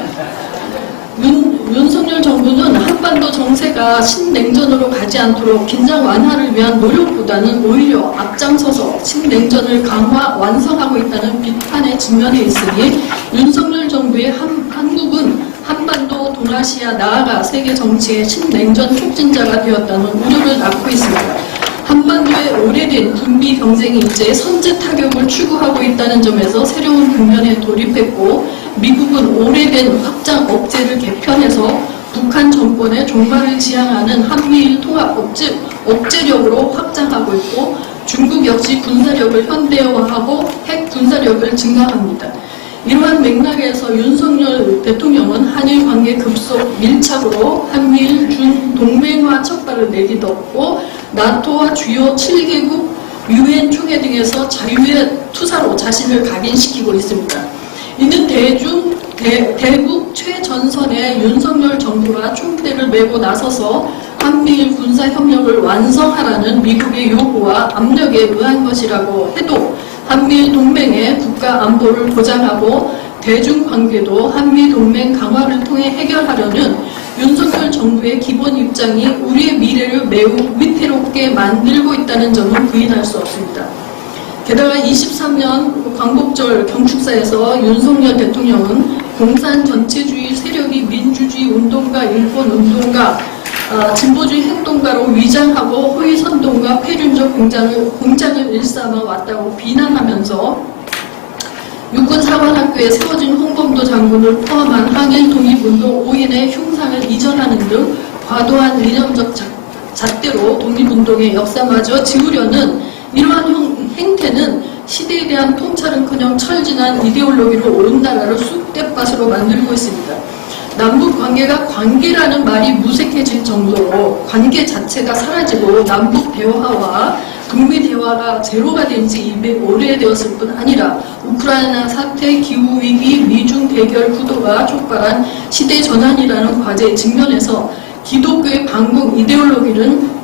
윤석열 정부는 한반도 정세가 신냉전으로 가지 않도록 긴장 완화를 위한 노력보다는 오히려 앞장서서 신냉전을 강화, 완성하고 있다는 비판에 직면해 있으니 윤석열 정부의 한국은 한반도, 동아시아, 나아가 세계 정치의 신냉전 촉진자가 되었다는 우려를 낳고 있습니다. 한반도의 오래된 군비 경쟁이 이제 선제 타격을 추구하고 있다는 점에서 새로운 국면에 돌입했고 미국은 오래된 확장 억제를 개편해서 북한 정권의 종말을 지향하는 한미일 통합 억제력으로 확장하고 있고 중국 역시 군사력을 현대화하고 핵 군사력을 증강합니다. 이러한 맥락에서 윤석열 대통령은 한일 관계 급속 밀착으로 한미일 준 동맹화 척발을 내딛었고 나토와 주요 7개국 유엔 총회 등에서 자유의 투사로 자신을 각인시키고 있습니다. 이는 대국 최전선의 윤석열 정부가 총대를 메고 나서서 한미일 군사협력을 완성하라는 미국의 요구와 압력에 의한 것이라고 해도 한미일 동맹의 국가 안보를 보장하고 대중관계도 한미동맹 강화를 통해 해결하려는 윤석열 정부의 기본 입장이 우리의 미래를 매우 위태롭게 만들고 있다는 점은 부인할 수 없습니다. 게다가 23년 광복절 경축사에서 윤석열 대통령은 공산 전체주의 세력이 민주주의 운동가, 일본 운동가, 진보주의 행동가로 위장하고 호위선동과 폐륜적 공장을 일삼아 왔다고 비난하면서 육군사관학교에 세워진 홍범도 장군을 포함한 항일 독립운동 5인의 흉상을 이전하는 등 과도한 이념적 잣대로 독립운동의 역사마저 지우려는 이러한 행태는 시대에 대한 통찰은커녕 철진한 이데올로기로 온 나라를 쑥대밭으로 만들고 있습니다. 남북 관계가 관계라는 말이 무색해질 정도로 관계 자체가 사라지고 남북 대화와 북미 대화가 제로가 된 지 200 오래되었을 뿐 아니라 우크라이나 사태, 기후위기, 미중 대결 구도가 촉발한 시대 전환이라는 과제에 직면해서 기독교의 반공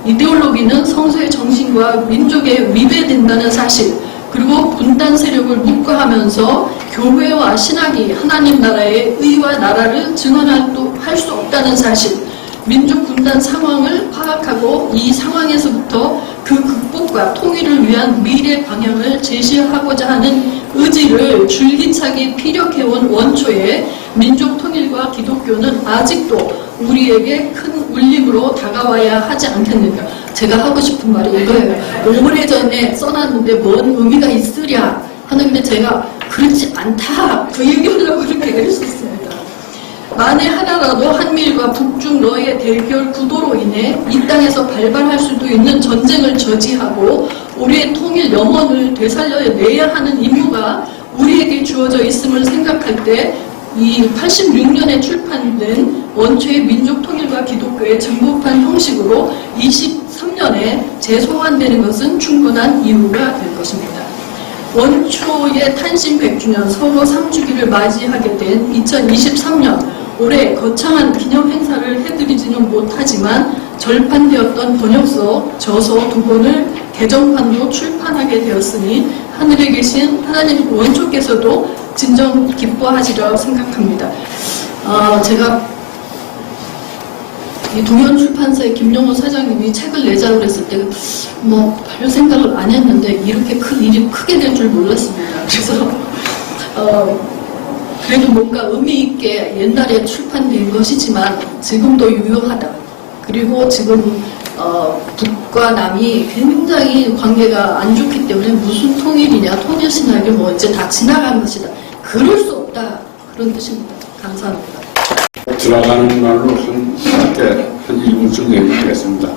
이데올로기는 성서의 정신과 민족에 위배된다는 사실, 그리고 분단 세력을 묵과하면서 교회와 신학이 하나님 나라의 의와 나라를 증언할 수 없다는 사실, 민족 분단 상황을 파악하고 이 상황에서부터 그 극복과 통일을 위한 미래 방향을 제시하고자 하는 의지를 줄기차게 피력해온 원초에 민족 통일과 기독교는 아직도 우리에게 큰 울림으로 다가와야 하지 않겠는가. 제가 하고 싶은 말이 이거예요. 오래전에 써놨는데 뭔 의미가 있으랴 하는데 제가 그렇지 않다 그 얘기하려고 그렇게 했었습니다. 만에 하나라도 한미일과 북중러의 대결 구도로 인해 이 땅에서 발발할 수도 있는 전쟁을 저지하고 우리의 통일 염원을 되살려내야 하는 임무가 우리에게 주어져 있음을 생각할 때 이 86년에 출판된 원초의 민족통일과 기독교의 증복한 형식으로 23년에 재소환되는 것은 충분한 이유가 될 것입니다. 원초의 탄신 100주년 서로 3주기를 맞이하게 된 2023년 올해 거창한 기념 행사를 해드리지는 못하지만 절판되었던 번역서, 저서 2권을 개정판도 출판하게 되었으니 하늘에 계신 하나님 원초께서도 진정 기뻐하시리라고 생각합니다. 제가 이 동현출판사의 김용호 사장님이 책을 내자고 했을 때 별 생각을 안 했는데 이렇게 큰 일이 크게 될 줄 몰랐습니다. 그래도 뭔가 의미 있게 옛날에 출판된 것이지만 지금도 유효하다. 그리고 지금 북과 남이 굉장히 관계가 안 좋기 때문에 무슨 통일이냐, 통일신학이 뭐 이제 다 지나간 것이다. 그럴 수 없다. 그런 뜻입니다. 감사합니다. 들어가는 말로 한 2분쯤 얘기하겠습니다.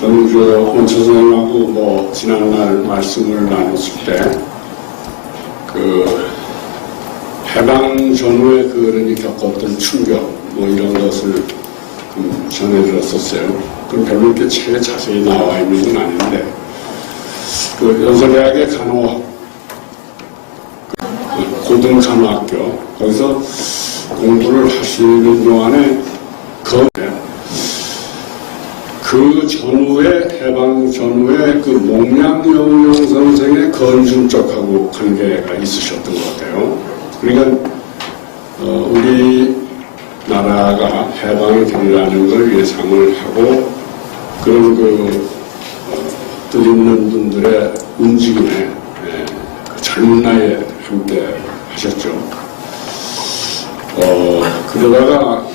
저는 홍 선생님하고 뭐 지난날 말씀을 나눴을 때 해방 전후에 그런이 겪었던 충격 뭐 이런 것을 전해들었었어요. 그럼 별로 이렇게 책에 자세히 나와 있는 건 아닌데 연세대학의 간호학 고등간호학교 거기서 공부를 하시는 동안에 그 전후에 해방 전후에 그 몽양영룡 선생의 건준 쪽하고 관계가 있으셨던 것 같아요. 그러니까 우리나라가 해방이 되리라는 걸 예상을 하고 그런 뜻있는 분들의 움직임에 그 젊은 나이에 함께 하셨죠. 그러다가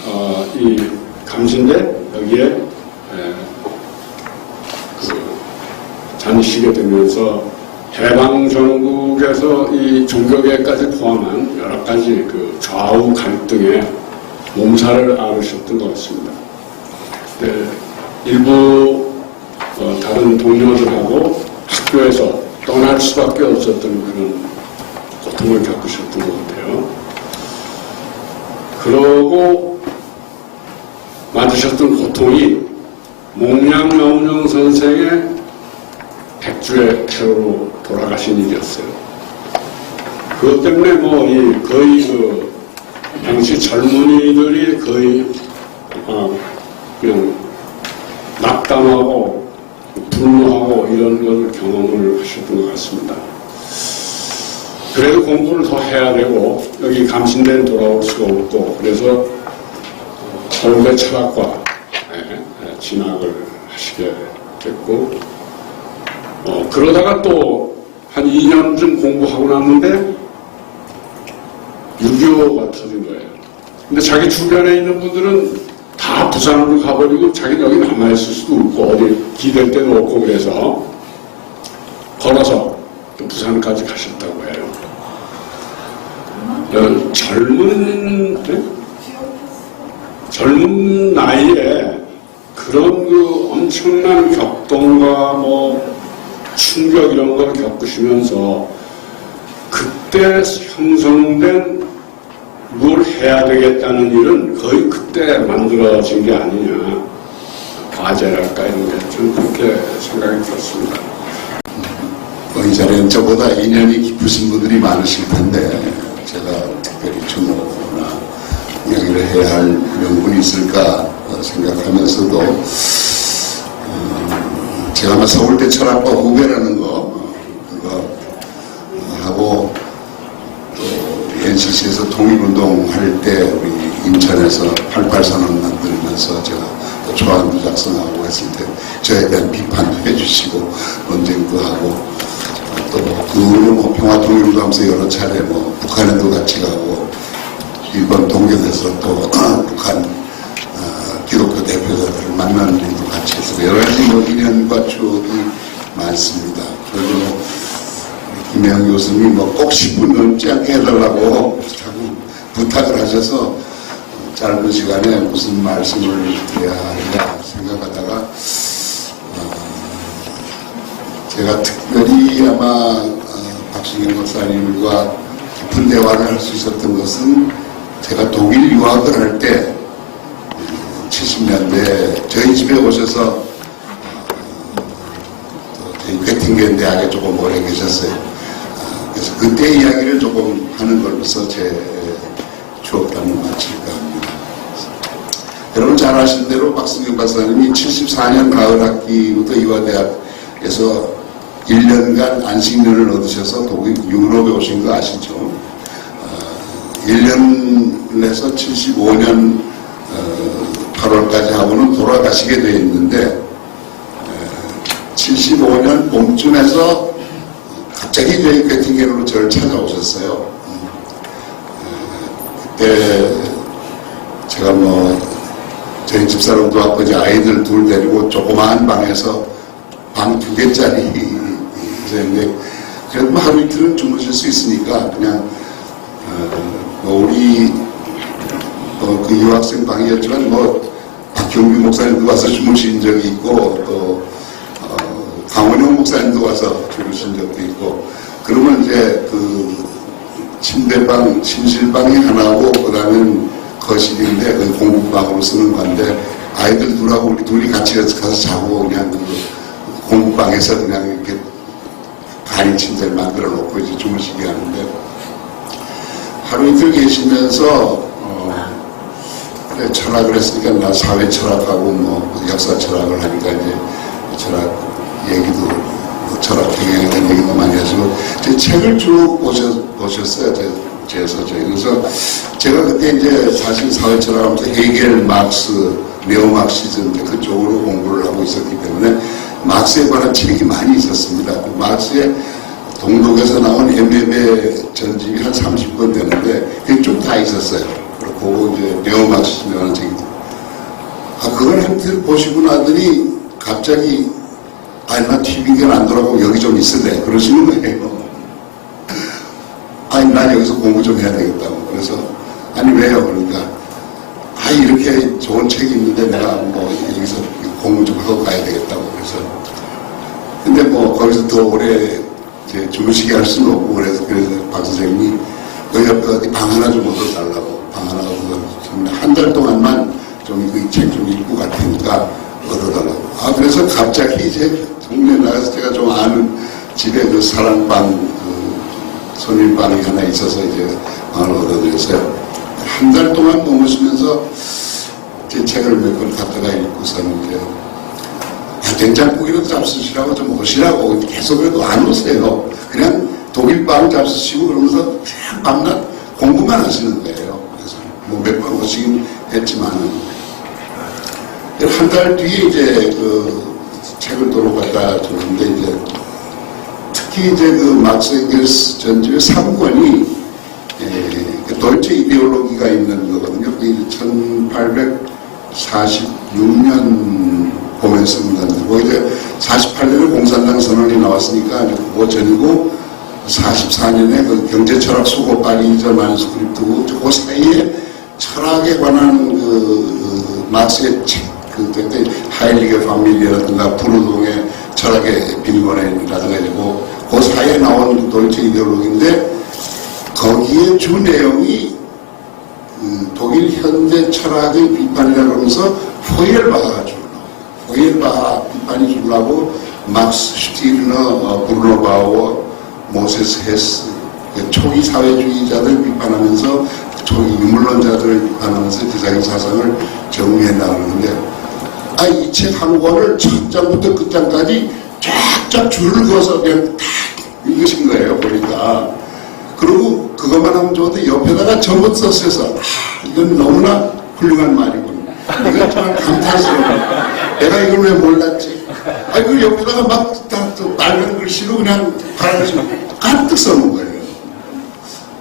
이 감신대 여기에 다니시게 되면서 해방 전국에서 이 종교계까지 포함한 여러 가지 그 좌우 갈등에 몸살을 앓으셨던 것 같습니다. 일부 다른 동료들하고 학교에서 떠날 수밖에 없었던 그런 고통을 겪으셨던 것 같아요. 그러고 맞으셨던 고통이 몽양영룡 선생의 백주의 테러로 돌아가신 일이었어요. 그것 때문에 거의 당시 젊은이들이 거의 그냥 낙담하고 분노하고 이런 걸 경험을 하셨던 것 같습니다. 그래도 공부를 더 해야 되고 여기 감신대는 돌아올 수가 없고 그래서 서울대 철학과에 진학을 하시게 됐고 그러다가 또 한 2년쯤 공부하고 났는데 6.25가 터진 거예요. 근데 자기 주변에 있는 분들은 다 부산으로 가버리고 자기는 여기 남아있을 수도 없고 어디 기댈 데도 없고 그래서 걸어서 또 부산까지 가셨다고 해요. 젊은 나이에 그런 엄청난 격동과 충격 이런 걸 겪으시면서 그때 형성된 뭘 해야 되겠다는 일은 거의 그때 만들어진 게 아니냐. 과제랄까 이런 게 좀 그렇게 생각이 들었습니다. 이 자리엔 저보다 인연이 깊으신 분들이 많으실 텐데 제가 특별히 주목하거나 이야기를 해야 할 명분이 있을까 생각하면서도 제가 아마 서울대 철학과 후배라는 거 그거 하고 또 NCC에서 통일운동 할 때 우리 인천에서 88선언 만들면서 제가 또 초안도 작성하고 했을 때 저에 대한 비판도 해주시고 논쟁도 하고 또 그 후로 평화통일운동 하면서 여러 차례 북한에도 같이 가고 일본 동경에서 또 북한 기독교 대표자들을 만나는 일도 같이 해서 여러 가지 인연과 추억이 많습니다. 그리고 김혜영 교수님이 꼭 10분 넘지 않게 해달라고 자꾸 부탁을 하셔서 짧은 시간에 무슨 말씀을 드려야 하냐 생각하다가 제가 특별히 아마 박승현 목사님과 깊은 대화를 할 수 있었던 것은 제가 독일 유학을 할 때 70년대 저희 집에 오셔서 저희 괴팅겐 대학에 조금 오래 계셨어요. 그래서 그때 이야기를 조금 하는 걸로서 제 추억담을 마칠까 합니다. 여러분 잘 아시는 대로 박승현 박사님이 74년 가을 학기부터 이화대학에서 1년간 안식년을 얻으셔서 독일 유럽에 오신 거 아시죠? 1년을 해서 75년 8월까지 하고는 돌아가시게 되어 있는데 75년 봄쯤에서 갑자기 저희 괴팅겐으로 저를 찾아오셨어요. 제가 저희 집사람도 아버지 아이들 둘 데리고 조그마한 방에서 방 2개짜리 있었는데, 그래도 하루 이틀은 주무실 수 있으니까 그냥 우리 그 유학생 방이었지만 박경규 목사님도 와서 주무신 적이 있고 또 강원영 목사님도 와서 주무신 적도 있고, 그러면 이제 그 침대방, 침실방이 하나고 그다음에 거실인데 그 공부방으로 쓰는 건데, 아이들 둘하고 우리 둘이 같이 가서 자고 그냥 그 공부방에서 그냥 이렇게 간이 침대를 만들어 놓고 이제 주무시게 하는데, 하루 이틀 계시면서 그래 철학을 했으니까 나 사회 철학하고 역사 철학을 하니까 이제 철학 얘기도 철학 경영에 대한 얘기도 많이 하시고, 제 책을 쭉 보셨어요. 제 서적에. 그래서 제가 그때 이제 사실 사회 철학하면서 헤겔, 막스, 네오막시즘 그쪽으로 공부를 하고 있었기 때문에 막스에 관한 책이 많이 있었습니다. 막스의 동독에서 나온 MMA 전집이 한 30권 되는데 그게 좀 다 있었어요. 그리고 이제 네오막시즘이라는 책이. 그걸 한번 보시고 나더니 갑자기 나 TV가 안 돌아가고 여기 좀 있을래 그러시는 거예요. 난 여기서 공부 좀 해야 되겠다고. 그래서 아니 왜요? 그러니까 이렇게 좋은 책이 있는데 내가 여기서 공부 좀 하고 가야 되겠다고. 그래서 근데 거기서 더 오래 이제 주무시게 할 수는 없고, 그래서 박 선생님이 그 옆에 어디 방 하나 좀 얻어달라고. 방 하나 얻어달라고. 한 달 동안만 좀 이 책 좀 읽고 갈 테니까 얻어달라고. 그래서 갑자기 이제 동네 나가서 제가 좀 아는 집에 그 사랑방, 손님방이 하나 있어서 이제 방을 얻어드렸어요. 한 달 동안 머무시면서 제 책을 몇 권 갖다가 읽고서는 이제 된장국이라도 잡수시라고 좀 오시라고 계속 그래도 안 오세요. 그냥 독일빵 잡수시고 그러면서 그냥 밤낮 공부만 하시는 거예요. 그래서 몇 번 오시긴 했지만은 한 달 뒤에 이제 그 책을 도로 갖다 줬는데, 이제 특히 이제 그 막스 엥겔스 전집의 3권이 그 돌체 이데올로기가 있는 거거든요. 그게 1846년 봄에 쓴 건데, 이제 48년에 공산당 선언이 나왔으니까 그거 전이고 44년에 그 경제철학 수고 파리 2절 만스크립트고, 그 사이에 철학에 관한 그 막스의 책, 그때 하일리게 파밀리라든가 프루동의 철학의 빌건이라든가 이고 그 사이에 나온 돌체 이데올로기인데, 거기에 주 내용이 독일 현대 철학의 비판이라고 하면서 포იერ바하가 포იერ바하 비판이 주려고 막스, 슈티르너, 브루노 바우어, 모세스 헤스, 초기 사회주의자들 비판하면서 초기 유물론자들을 비판하면서 대사기 사상을 정리해 나가는데, 이 책 한 권을 첫 장부터 끝장까지 쫙쫙 줄을 그어서 그냥 다 읽으신 거예요, 보니까. 그리고 그것만 하면 좋은데 옆에다가 전부 썼어서 이건 너무나 훌륭한 말이군. 이건 정말 감탄스러워. 내가 이걸 왜 몰랐지? 그 옆에다가 막 빨간 글씨로 그냥 파란색 가득 써놓은 거예요.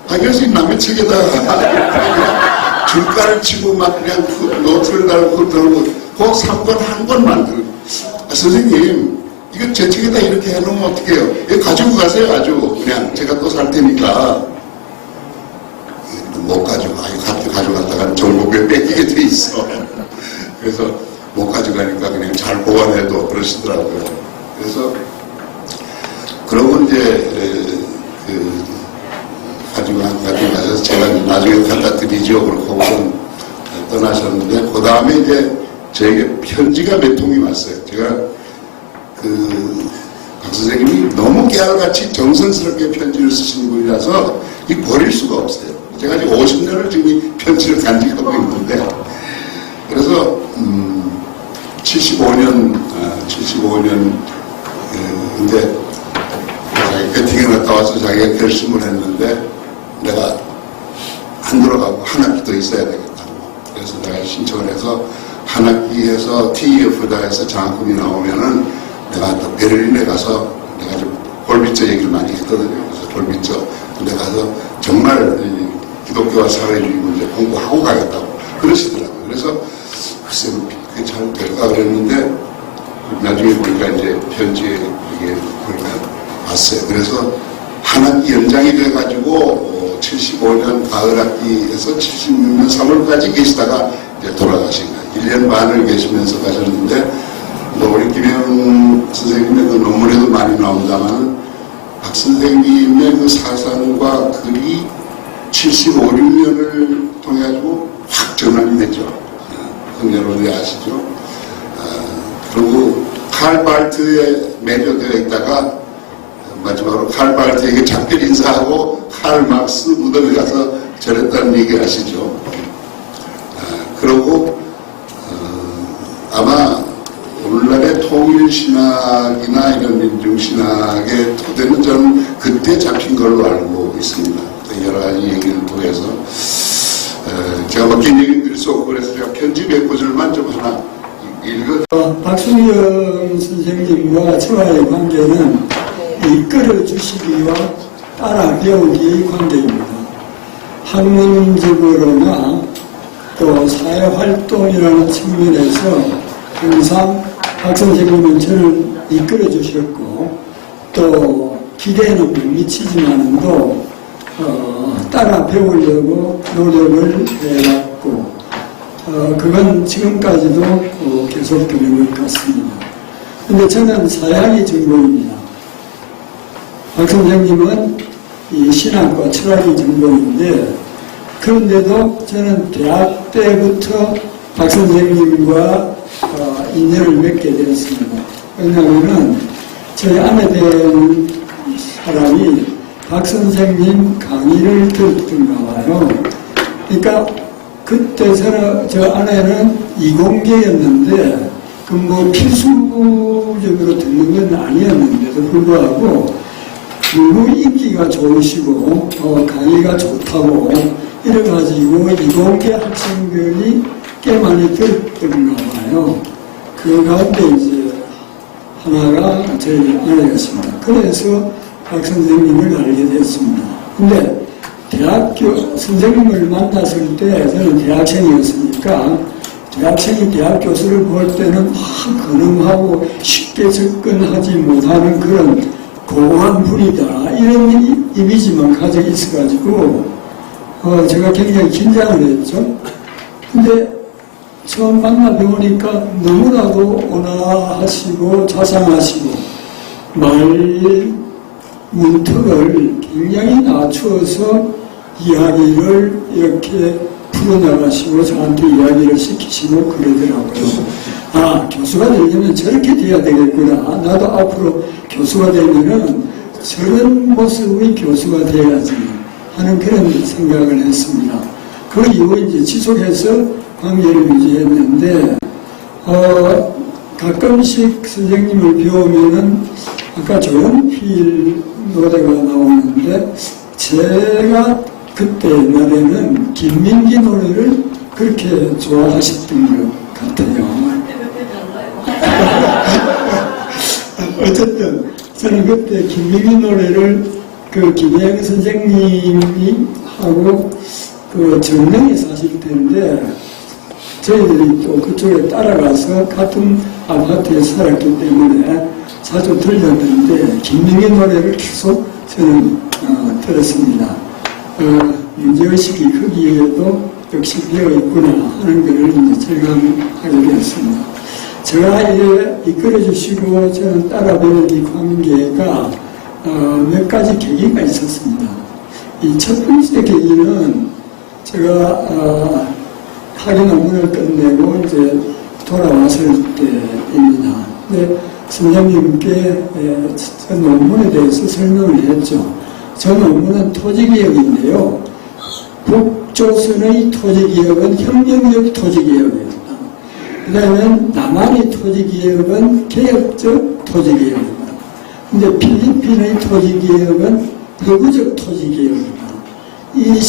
그래서 남의 책에다가 줄가를 치고 막 그냥 노트를 달고 들고 그 3권 한 권 만들고, 선생님 이거 제 책에다 이렇게 해놓으면 어떡해요? 이거 가지고 가세요. 아주 그냥 제가 또 살 테니까. 못 가져가. 가져갔다가 정보에 뺏기게 돼 있어. 그래서 못 가져가니까 그냥 잘 보관해도 그러시더라고요. 그래서 그러고 이제 가져가셔서 제가 나중에 갖다 드리죠. 그렇고 우선 떠나셨는데, 그 다음에 이제 저에게 편지가 몇 통이 왔어요. 제가 박 선생님이 너무 깨알같이 정성스럽게 편지를 쓰시는 분이라서 이 버릴 수가 없어요. 제가 지금 50년을 지금 이 편지를 간직하고 있는데, 그래서 75년 근데 배팅에 갔다 와서 자기가 결심을 했는데, 내가 안 들어가고 한 학기 더 있어야 되겠다고. 그래서 내가 신청을 해서 한 학기에서 TEF다 해서 장학금이 나오면은 내가 또 베를린에 가서 내가 좀 골비처 얘기를 많이 했거든요. 그래서 골비처 근데 가서 정말 기독교와 사회주의 문제 공부하고 가겠다고 그러시더라고요. 그래서 글쎄 그게 잘 될까 그랬는데 나중에 보니까 이제 편지에 이게 보니까 왔어요. 그래서 한 학기 연장이 돼가지고 75년 가을 학기에서 76년 3월까지 계시다가 이제 돌아가신 거예요. 1년 반을 계시면서 가셨는데 우리 김영 선생님의 그 논문에도 많이 나온다만 박 선생님의 그 사상과 글이 75, 6년을 통해 가지고 확 전환이 됐죠. 그건 여러분이 아시죠? 그리고 칼 발트에 매료되어 있다가 마지막으로 칼 발트에게 작별 인사하고 칼 막스 무덤에 가서 절했다는 얘기 아시죠? 그리고 아마 오늘날의 통일신학이나 이런 민중신학의 토대는 저는 그때 잡힌 걸로 알고 있습니다. 여러 가지 얘기를 통해서 제가 맡긴 얘기는 드릴 수 없고 그래서 제가 편지 몇 구절만 좀 하나 읽어. 박순영 선생님과 저와의 관계는 이끌어 주시기와 따라 배우기의 관계입니다. 학문적으로나 또 사회활동이라는 측면에서 항상 박 선생님은 저를 이끌어 주셨고 또 기대는 미치지만도 따라 배우려고 노력을 해왔고 그건 지금까지도 계속되는 것 같습니다. 근데 저는 사회학이 전공입니다. 박 선생님은 이 신학과 철학이 전공인데 그런데도 저는 대학 때부터 박 선생님과 인연을 맺게 되었습니다. 왜냐하면 저희 아내 된 사람이 박 선생님 강의를 들었던가 봐요. 그러니까 그때 저 아내는 이공계였는데 그 뭐 필수적으로 듣는 건 아니었는데도 불구하고 너무 인기가 좋으시고 강의가 좋다고 이래가지고 이공계 학생들이 꽤 많이 들었던가 봐요. 그 가운데 이제 하나가 저희 아내였습니다. 그래서 박 선생님을 알게 됐습니다. 근데 대학교 선생님을 만났을 때 저는 대학생이었으니까 대학생이 대학 교수를 볼 때는 막 근엄하고 쉽게 접근하지 못하는 그런 고한 분이다 이런 이미지만 가지고 있어가지고 제가 굉장히 긴장을 했죠. 근데 처음 만나 뵈니까 너무나도 온화하시고 자상하시고 말 문턱을 굉장히 낮추어서 이야기를 이렇게 풀어나가시고 저한테 이야기를 시키시고 그러더라고요. 아, 교수가 되려면 저렇게 돼야 되겠구나. 나도 앞으로 교수가 되면은 저런 모습의 교수가 돼야지 하는 그런 생각을 했습니다. 그 이후 이제 지속해서 관계를 유지했는데, 가끔씩 선생님을 배우면은 아까 조용필 노래가 나오는데 제가 그때 옛날에는 김민기 노래를 그렇게 좋아하셨던 것 같아요. 어쨌든 저는 그때 김민기 노래를 그 김혜영 선생님이 하고 그 정릉에 사실 때인데 저희들이 또 그쪽에 따라가서 같은 아파트에 살았기 때문에 자주 들렸는데 김민기 노래를 계속 저는 들었습니다. 문제의식이 거기에도 역시 되어있구나 하는 것을 이제 절감하게 되었습니다. 제가 이끌어주시고 저는 따라 배우기 관계가 몇 가지 계기가 있었습니다. 이 첫 번째 계기는 제가 학위 논문을 끝내고 이제 돌아왔을 때입니다. 근데 선생님께 저 논문에 대해서 설명을 했죠. 저 논문은 토지개혁인데요. 북조선의 토지개혁은 혁명적 토지개혁이었다. 그 다음에 남한의 토지개혁은 개혁적 토지개혁이다. 근데 필리핀의 토지개혁은 허구적 토지개혁이다. 이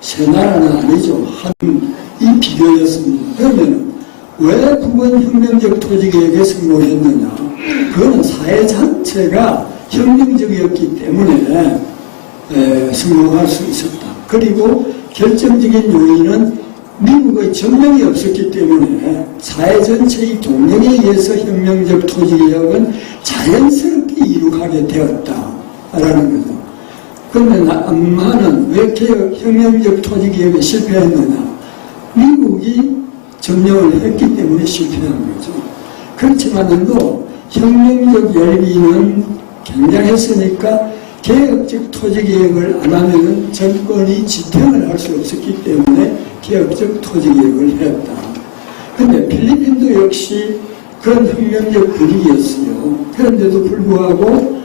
세 나라는 아니죠. 이 비교였습니다. 그러면 왜 북은 혁명적 토지개혁에 성공했느냐? 그거는 사회 전체가 혁명적이었기 때문에 성공할 수 있었다. 그리고 결정적인 요인은 미국의 점령이 없었기 때문에 사회 전체의 동력에 의해서 혁명적 토지개혁은 자연스럽게 이룩하게 되었다라는 거죠. 그런데 남한은 왜 혁명적 토지개혁에 실패했느냐? 미국이 점령을 했기 때문에 실패한 거죠. 그렇지만도 혁명적 열기는 굉장했으니까 개혁적 토지개혁을 안 하면 정권이 지탱을 할 수 없었기 때문에 개혁적 토지개혁을 했다. 그런데 필리핀도 역시 그런 혁명적 분위기였어요. 그런데도 불구하고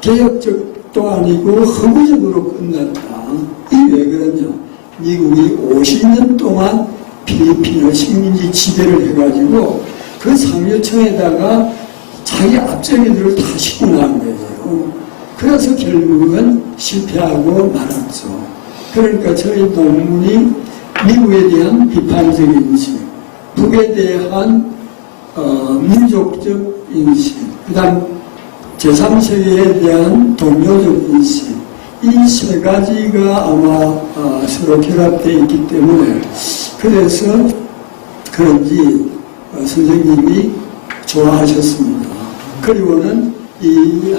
개혁적도 아니고 허구적으로 끝났다. 이 왜 그러냐? 미국이 50년 동안 필리핀을 식민지 지배를 해가지고 그 상류층에다가 자기 앞쟁이들을 다 싣고 나간 거예요. 그래서 결국은 실패하고 말았죠. 그러니까 저희 논문이 미국에 대한 비판적 인식, 북에 대한 민족적 인식, 그 다음 제3세계에 대한 동료적 인식, 이 세 가지가 아마 서로 결합되어 있기 때문에 그래서 그런지 선생님이 좋아하셨습니다. 그리고는 이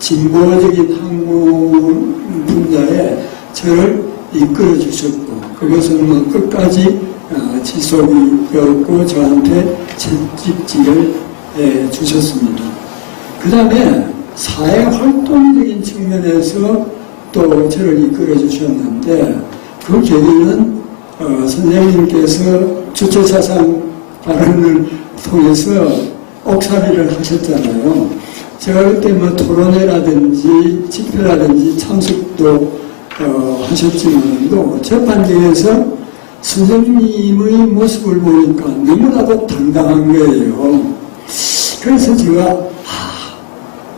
진보적인 학문 분야에 저를 이끌어 주셨고 그것은 뭐 끝까지 지속이 되었고 저한테 채찍질을 주셨습니다. 그 다음에 사회활동적인 측면에서 또 저를 이끌어 주셨는데 그 계기는 선생님께서 주체사상 발언을 통해서 옥살이를 하셨잖아요. 제가 그때 뭐 토론회라든지 집회라든지 참석도 하셨지만도 재판장에서 선생님의 모습을 보니까 너무나도 당당한 거예요. 그래서 제가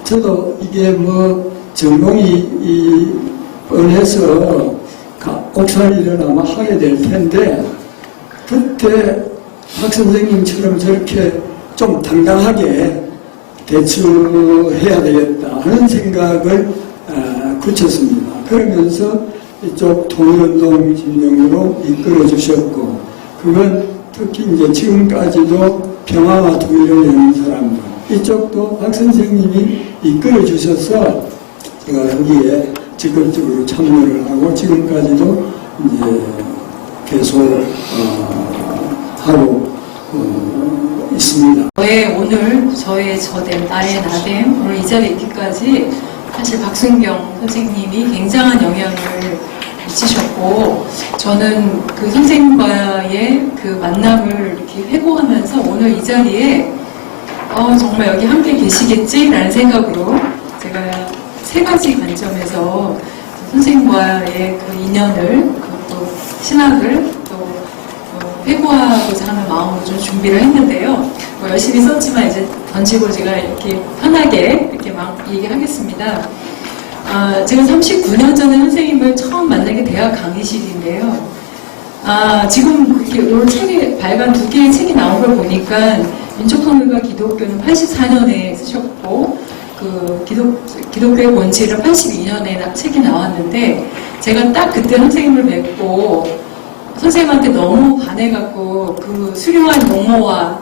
저도 이게 뭐 전공이 뻔해서 옥살이를 아마 하게 될 텐데 그때 박 선생님처럼 저렇게 좀 당당하게 대처해야 되겠다 하는 생각을 굳혔습니다. 그러면서 이쪽 통일운동 진영으로 이끌어 주셨고 그건 특히 이제 지금까지도 평화와 통일을 여는 사람들 이쪽도 박 선생님이 이끌어 주셔서 제가 여기에 적극적으로 참여를 하고 지금까지도 이제 계속 하고 있습니다. 오늘 저의 저됨, 나의 나됨, 오늘 이 자리에 있기까지 사실 박순경 선생님이 굉장한 영향을 미치셨고 저는 그 선생님과의 그 만남을 이렇게 회고하면서 오늘 이 자리에 정말 여기 함께 계시겠지라는 생각으로 제가 세 가지 관점에서 선생님과의 그 인연을 또 신학을 또 회고하고자 하는 마음으로 좀 준비를 했는데요. 열심히 썼지만 이제 던지고 제가 이렇게 편하게 이렇게 막 얘기하겠습니다. 제가 39년 전에 선생님을 처음 만난 게 대학 강의실인데요. 지금 이런 책이 발간 2개의 책이 나온 걸 보니까 민족통일과 기독교는 84년에 쓰셨고 그 기독교의 본질은 82년에 책이 나왔는데 제가 딱 그때 선생님을 뵙고 선생님한테 너무 반해갖고 그 수려한 용어와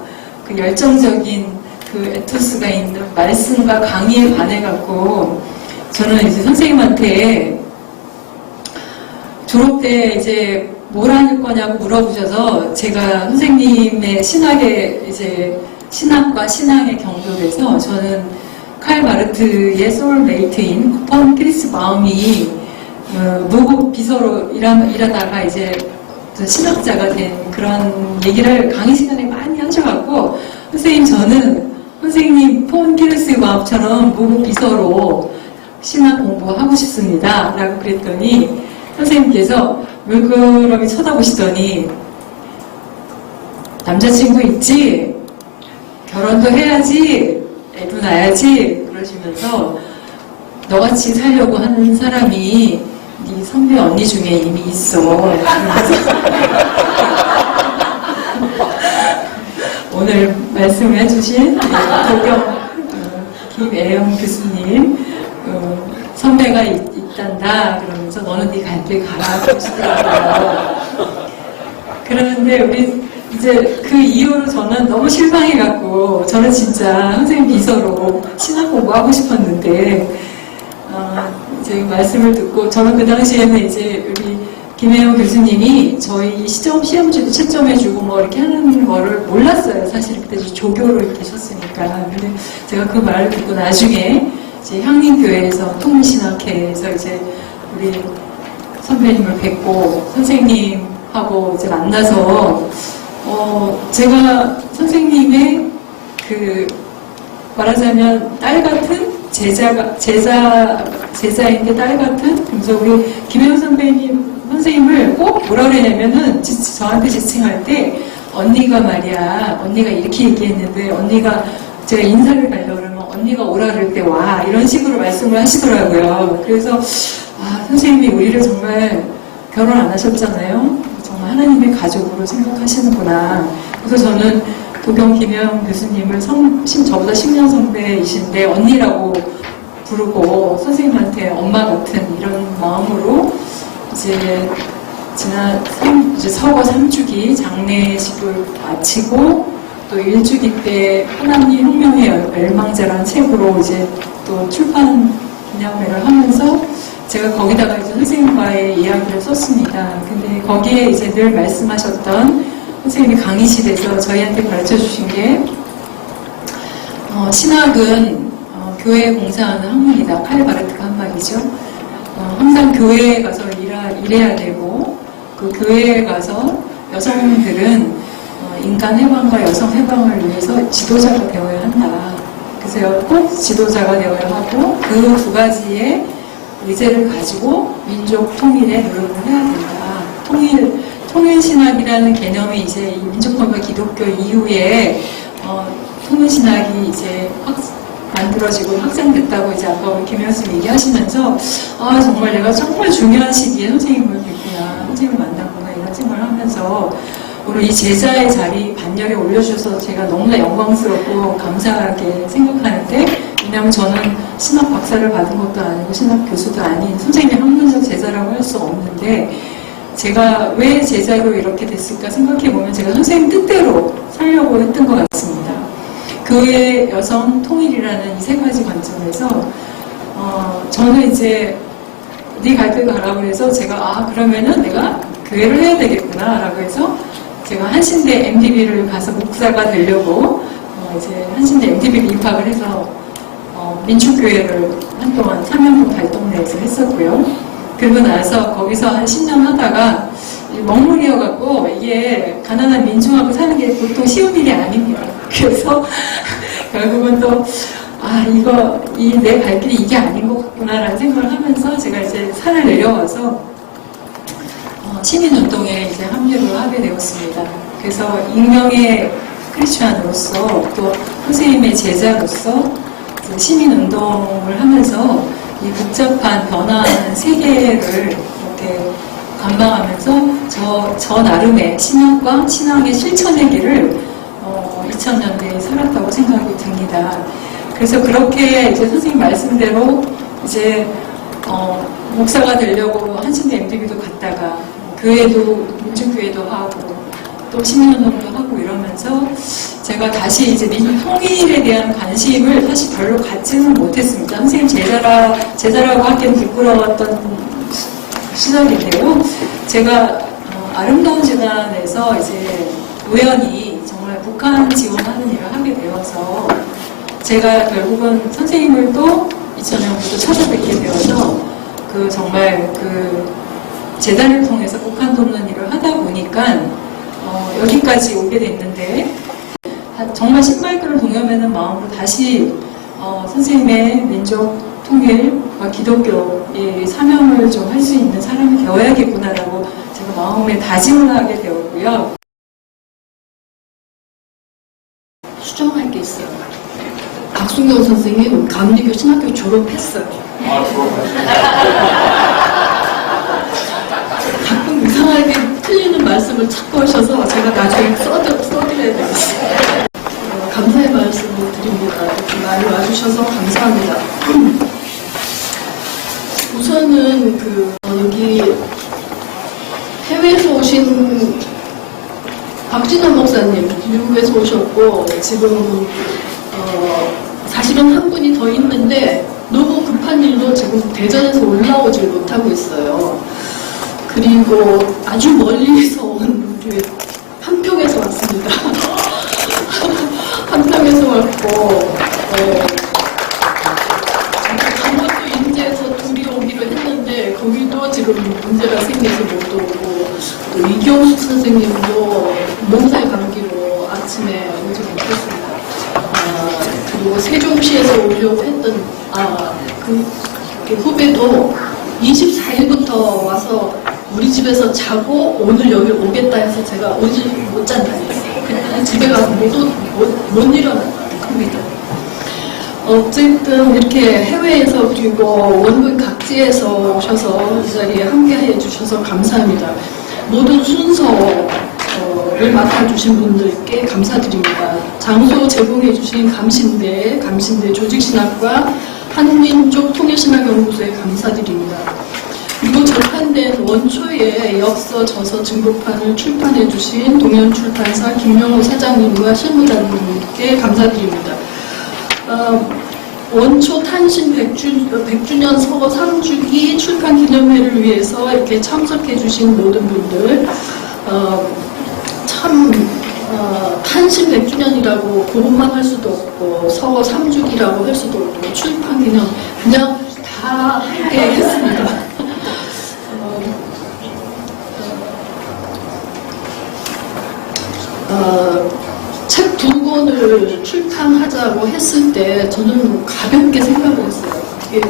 그 열정적인 그 에토스가 있는 말씀과 강의에 반해갖고 저는 이제 선생님한테 졸업 때 이제 뭘 할 거냐고 물어보셔서 제가 선생님의 신학의 이제 신학과 신앙의 경도에서 저는 칼 마르트의 소울메이트인 쿠폰 크리스바움이 노국 비서로 일하다가 이제 신학자가 된 그런 얘기를 강의 시간에 많이 하셔갖고 선생님 저는 선생님 폰 크리스바움처럼 노국 비서로 신학 공부하고 싶습니다 라고 그랬더니 선생님께서 물끄러미 쳐다보시더니 남자친구 있지? 결혼도 해야지? 애도 낳아야지? 그러시면서 너같이 살려고 하는 사람이 네 선배 언니 중에 이미 있어. 오늘 말씀을 해주신 도경 김애영 교수님 선배가 있단다 그러면서 너는 네 갈 길 가라 그러시더라고요. 그러는데 우리 이제 그 이후로 저는 너무 실망해갖고 저는 진짜 선생님 비서로 신학 공부하고 싶었는데 이제 말씀을 듣고 저는 그 당시에는 이제 우리 김혜영 교수님이 저희 시험지도 채점해주고 뭐 이렇게 하는 거를 몰랐어요. 사실 그때 조교로 계셨으니까. 근데 제가 그 말을 듣고 나중에 이제 향림교회에서 통신학회에서 이제 우리 선배님을 뵙고 선생님하고 이제 만나서 제가 선생님의 그 말하자면 딸 같은 제자인데 딸 같은 그래서 우리 김혜영 선생님을 꼭 뭐라 그러냐면은 저한테 지칭할 때 언니가 말이야 언니가 이렇게 얘기했는데 언니가 제가 인사를 가려고 그러면 언니가 오라 그럴 때 와 이런 식으로 말씀을 하시더라고요. 그래서 선생님이 우리를 정말 결혼 안 하셨잖아요. 정말 하나님의 가족으로 생각하시는구나. 그래서 저는 도경 김혜영 교수님을 저보다 10년 선배이신데 언니라고 부르고 선생님한테 엄마 같은 이런 마음으로 이제 이제 서거 3주기 장례식을 마치고 또 1주기 때 하나님 혁명의 열망자라는 책으로 이제 또 출판 기념회를 하면서 제가 거기다가 이제 선생님과의 이야기를 썼습니다. 근데 거기에 이제 늘 말씀하셨던 선생님이 강의실에서 저희한테 가르쳐 주신 게 신학은 교회에 봉사하는 학문이다. 칼 바르트가 한 말이죠. 항상 교회에 가서 일해야 되고 그 교회에 가서 여성들은 인간 해방과 여성 해방을 위해서 지도자가 되어야 한다. 그래서 꼭 지도자가 되어야 하고 그 두 가지의 의제를 가지고 민족 통일에 노력을 해야 된다. 통일신학이라는 개념이 이제 이 민족통일과 기독교 이후에 통일신학이 이제 만들어지고 확산됐다고 이제 아까 우리 김 교수님 얘기하시면서 정말 내가 정말 중요한 시기에 선생님을 뵙구나, 선생님을 만났구나 이런 생각을 하면서 우리 이 제자의 자리 반열에 올려주셔서 제가 너무나 영광스럽고 감사하게 생각하는데 왜냐하면 저는 신학 박사를 받은 것도 아니고 신학 교수도 아닌 선생님의 학문적 제자라고 할 수 없는데 제가 왜 제자로 이렇게 됐을까 생각해보면 제가 선생님 뜻대로 살려고 했던 것 같습니다. 교회 여성 통일이라는 이 세 가지 관점에서 저는 이제 네 갈 길 가라고 해서 제가 그러면은 내가 교회를 해야 되겠구나 라고 해서 제가 한신대 MDB를 가서 목사가 되려고 이제 한신대 MDB를 입학을 해서 민축교회를 한동안 삼양동 달동네에서 했었고요. 그리고 나서 거기서 한 10년 하다가 먹물이어갖고 이게 가난한 민중하고 사는 게 보통 쉬운 일이 아닙니다. 그래서 결국은 또 내 갈 길이 이게 아닌 것 같구나라는 생각을 하면서 제가 이제 산을 내려와서 시민운동에 이제 합류를 하게 되었습니다. 그래서 익명의 크리스찬으로서 또 선생님의 제자로서 시민운동을 하면서 이 복잡한 변화하는 세계를 이렇게 감당하면서 저 나름의 신학과 신앙의 실천의 길을 2000년대에 살았다고 생각이 듭니다. 그래서 그렇게 이제 선생님 말씀대로 이제 목사가 되려고 한신대 MDB도 갔다가 교회도 민주교회도 하고 또 시민운동도 하고 이러면서 제가 다시 이제 민족 통일에 대한 관심을 사실 별로 갖지는 못했습니다. 선생님 제자라고 하기엔 부끄러웠던 시절인데요. 제가 아름다운 재단에서 이제 우연히 정말 북한 지원하는 일을 하게 되어서 제가 결국은 선생님을 또 2000년부터 찾아뵙게 되어서 정말 재단을 통해서 북한 돕는 일을 하다 보니까 여기까지 오게 됐는데 정말 신발끈을 동여매는 마음으로 다시 선생님의 민족 통일과 기독교의 사명을 좀 할 수 있는 사람이 되어야겠구나라고 제가 마음에 다짐을 하게 되었고요. 수정할 게 있어요. 박순경 선생님 감리교 신학교 졸업했어요. 가끔 이상하게 틀리는 말씀을 찾고 오셔서 제가 나중에 써드려야 되겠어요. 감사의 말씀을 드립니다. 이렇게 많이 와주셔서 감사합니다. 우선은 여기 해외에서 오신 박진원 목사님 미국에서 오셨고 지금 사실은 한 분이 더 있는데 너무 급한 일로 지금 대전에서 올라오질 못하고 있어요. 그리고 아주 멀리서 온 우리 한평에서 왔습니다. 한평에서 왔고 강원도 인제에서 둘이 오기로 했는데 거기도 지금 문제가 생겨서 못 오고 또 이경숙 선생님도 몸살 감기로 아침에 오지 못했습니다. 그리고 세종시에서 오려고 했던 그 후배도 24일부터 와서 우리 집에서 자고 오늘 여기 오겠다 해서 제가 오지 못 잔다고 했어요. 그냥 집에 가서 못 일어납니다. 어쨌든 이렇게 해외에서 그리고 원군 각지에서 오셔서 이 자리에 함께해 주셔서 감사합니다. 모든 순서를 맡아주신 분들께 감사드립니다. 장소 제공해 주신 감신대 조직신학과 한민족통일신학연구소에 감사드립니다. 그리고 절판된 원초의 역서 저서 증거판을 출판해 주신 동현출판사 김명호 사장님과 실무단님께 감사드립니다. 원초 탄신 100주년 서거 3주기 출판 기념회를 위해서 이렇게 참석해 주신 모든 분들 탄신 100주년이라고 그것만 할 수도 없고 서거 3주기라고 할 수도 없고 출판 기념 그냥 다 함께 했습니다. 책 2권을 출판하자고 했을 때 저는 가볍게 생각을 했어요. 이게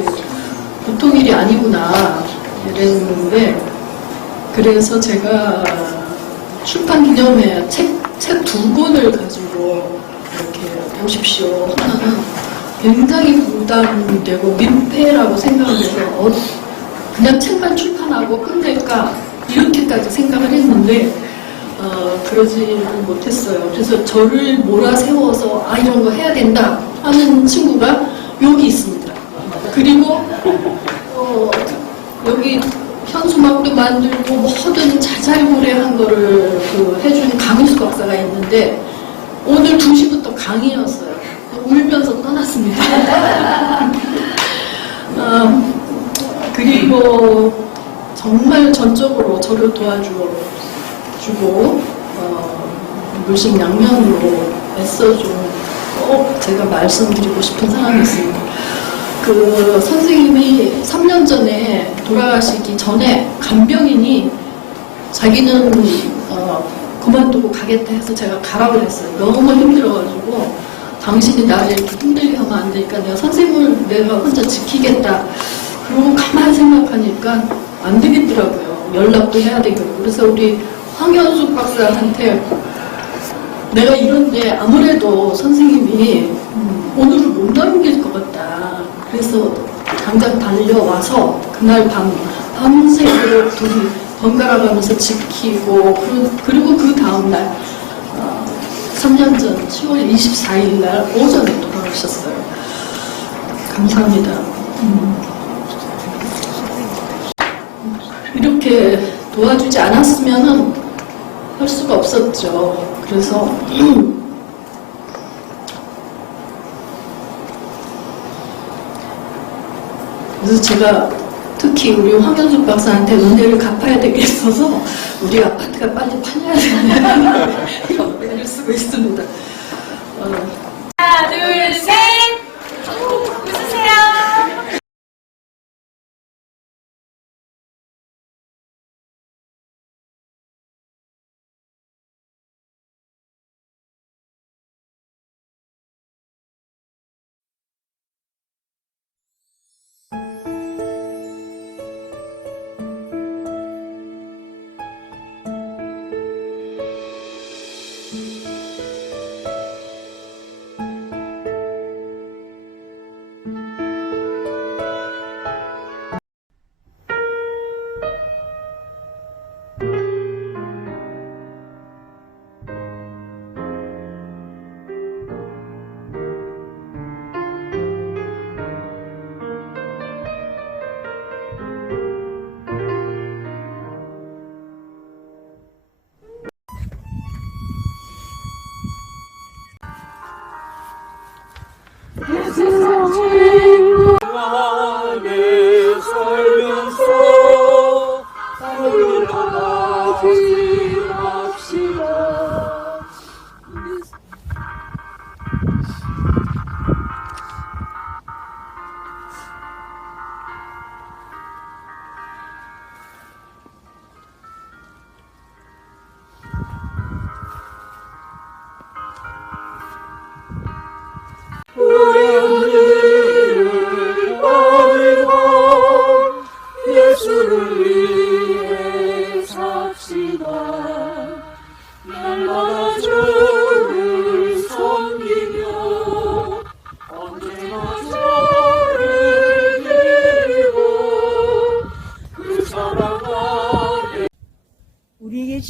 보통 일이 아니구나 이랬는데 그래서 제가 출판 기념회 책 2권을 가지고 이렇게 보십시오 하나는 굉장히 부담되고 민폐라고 생각을 해서 그냥 책만 출판하고 끝낼까 이렇게까지 생각을 했는데 그러지를 못했어요. 그래서 저를 몰아세워서 이런 거 해야 된다 하는 친구가 여기 있습니다. 그리고 여기 현수막도 만들고 뭐든 자잘구레한 거를 해준 강희수 박사가 있는데 오늘 2시부터 강의였어요. 울면서 떠났습니다. 그리고 정말 전적으로 저를 도와주고 물심양면으로 애써준 꼭 제가 말씀드리고 싶은 사람이 있습니다. 그 선생님이 3년 전에 돌아가시기 전에 간병인이 자기는 그만두고 가겠다 해서 제가 가라고 했어요. 너무 힘들어가지고 당신이 나를 이렇게 힘들게 하면 안 되니까 내가 선생님을 내가 혼자 지키겠다. 그러고 가만히 생각하니까 안 되겠더라고요. 연락도 해야 되고. 그래서 우리 황현숙 박사한테 내가 이런데 아무래도 선생님이 오늘을 못 넘길 것 같다. 그래서 당장 달려와서 그날 밤새도록 둘이 번갈아가면서 지키고 그리고 그 다음날 3년 전 10월 24일 날 오전에 돌아가셨어요. 감사합니다. 이렇게 도와주지 않았으면 할 수가 없었죠. 그래서 제가 특히 우리 황현숙 박사한테 은혜를 갚아야 되겠어서 우리 아파트가 빨리 팔려야 되는 이런 애를 쓰고 있습니다. 하나, 둘, 셋! 웃으세요!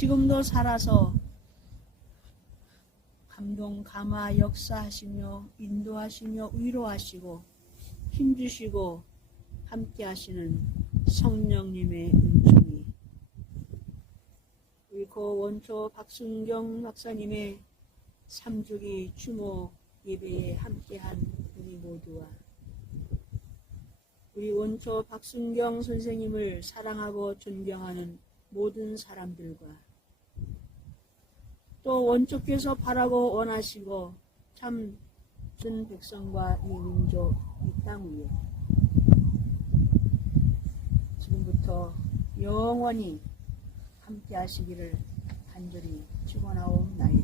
지금도 살아서 감동 감화 역사하시며 인도하시며 위로하시고 힘주시고 함께하시는 성령님의 은총이 우리 고 원초 박순경 박사님의 3주기 추모 예배에 함께한 우리 모두와 우리 원초 박순경 선생님을 사랑하고 존경하는 모든 사람들과 또 원초께서 바라고 원하시고 참 준 백성과 이 민족, 이 땅 위에 지금부터 영원히 함께 하시기를 간절히 축원하옵나이다.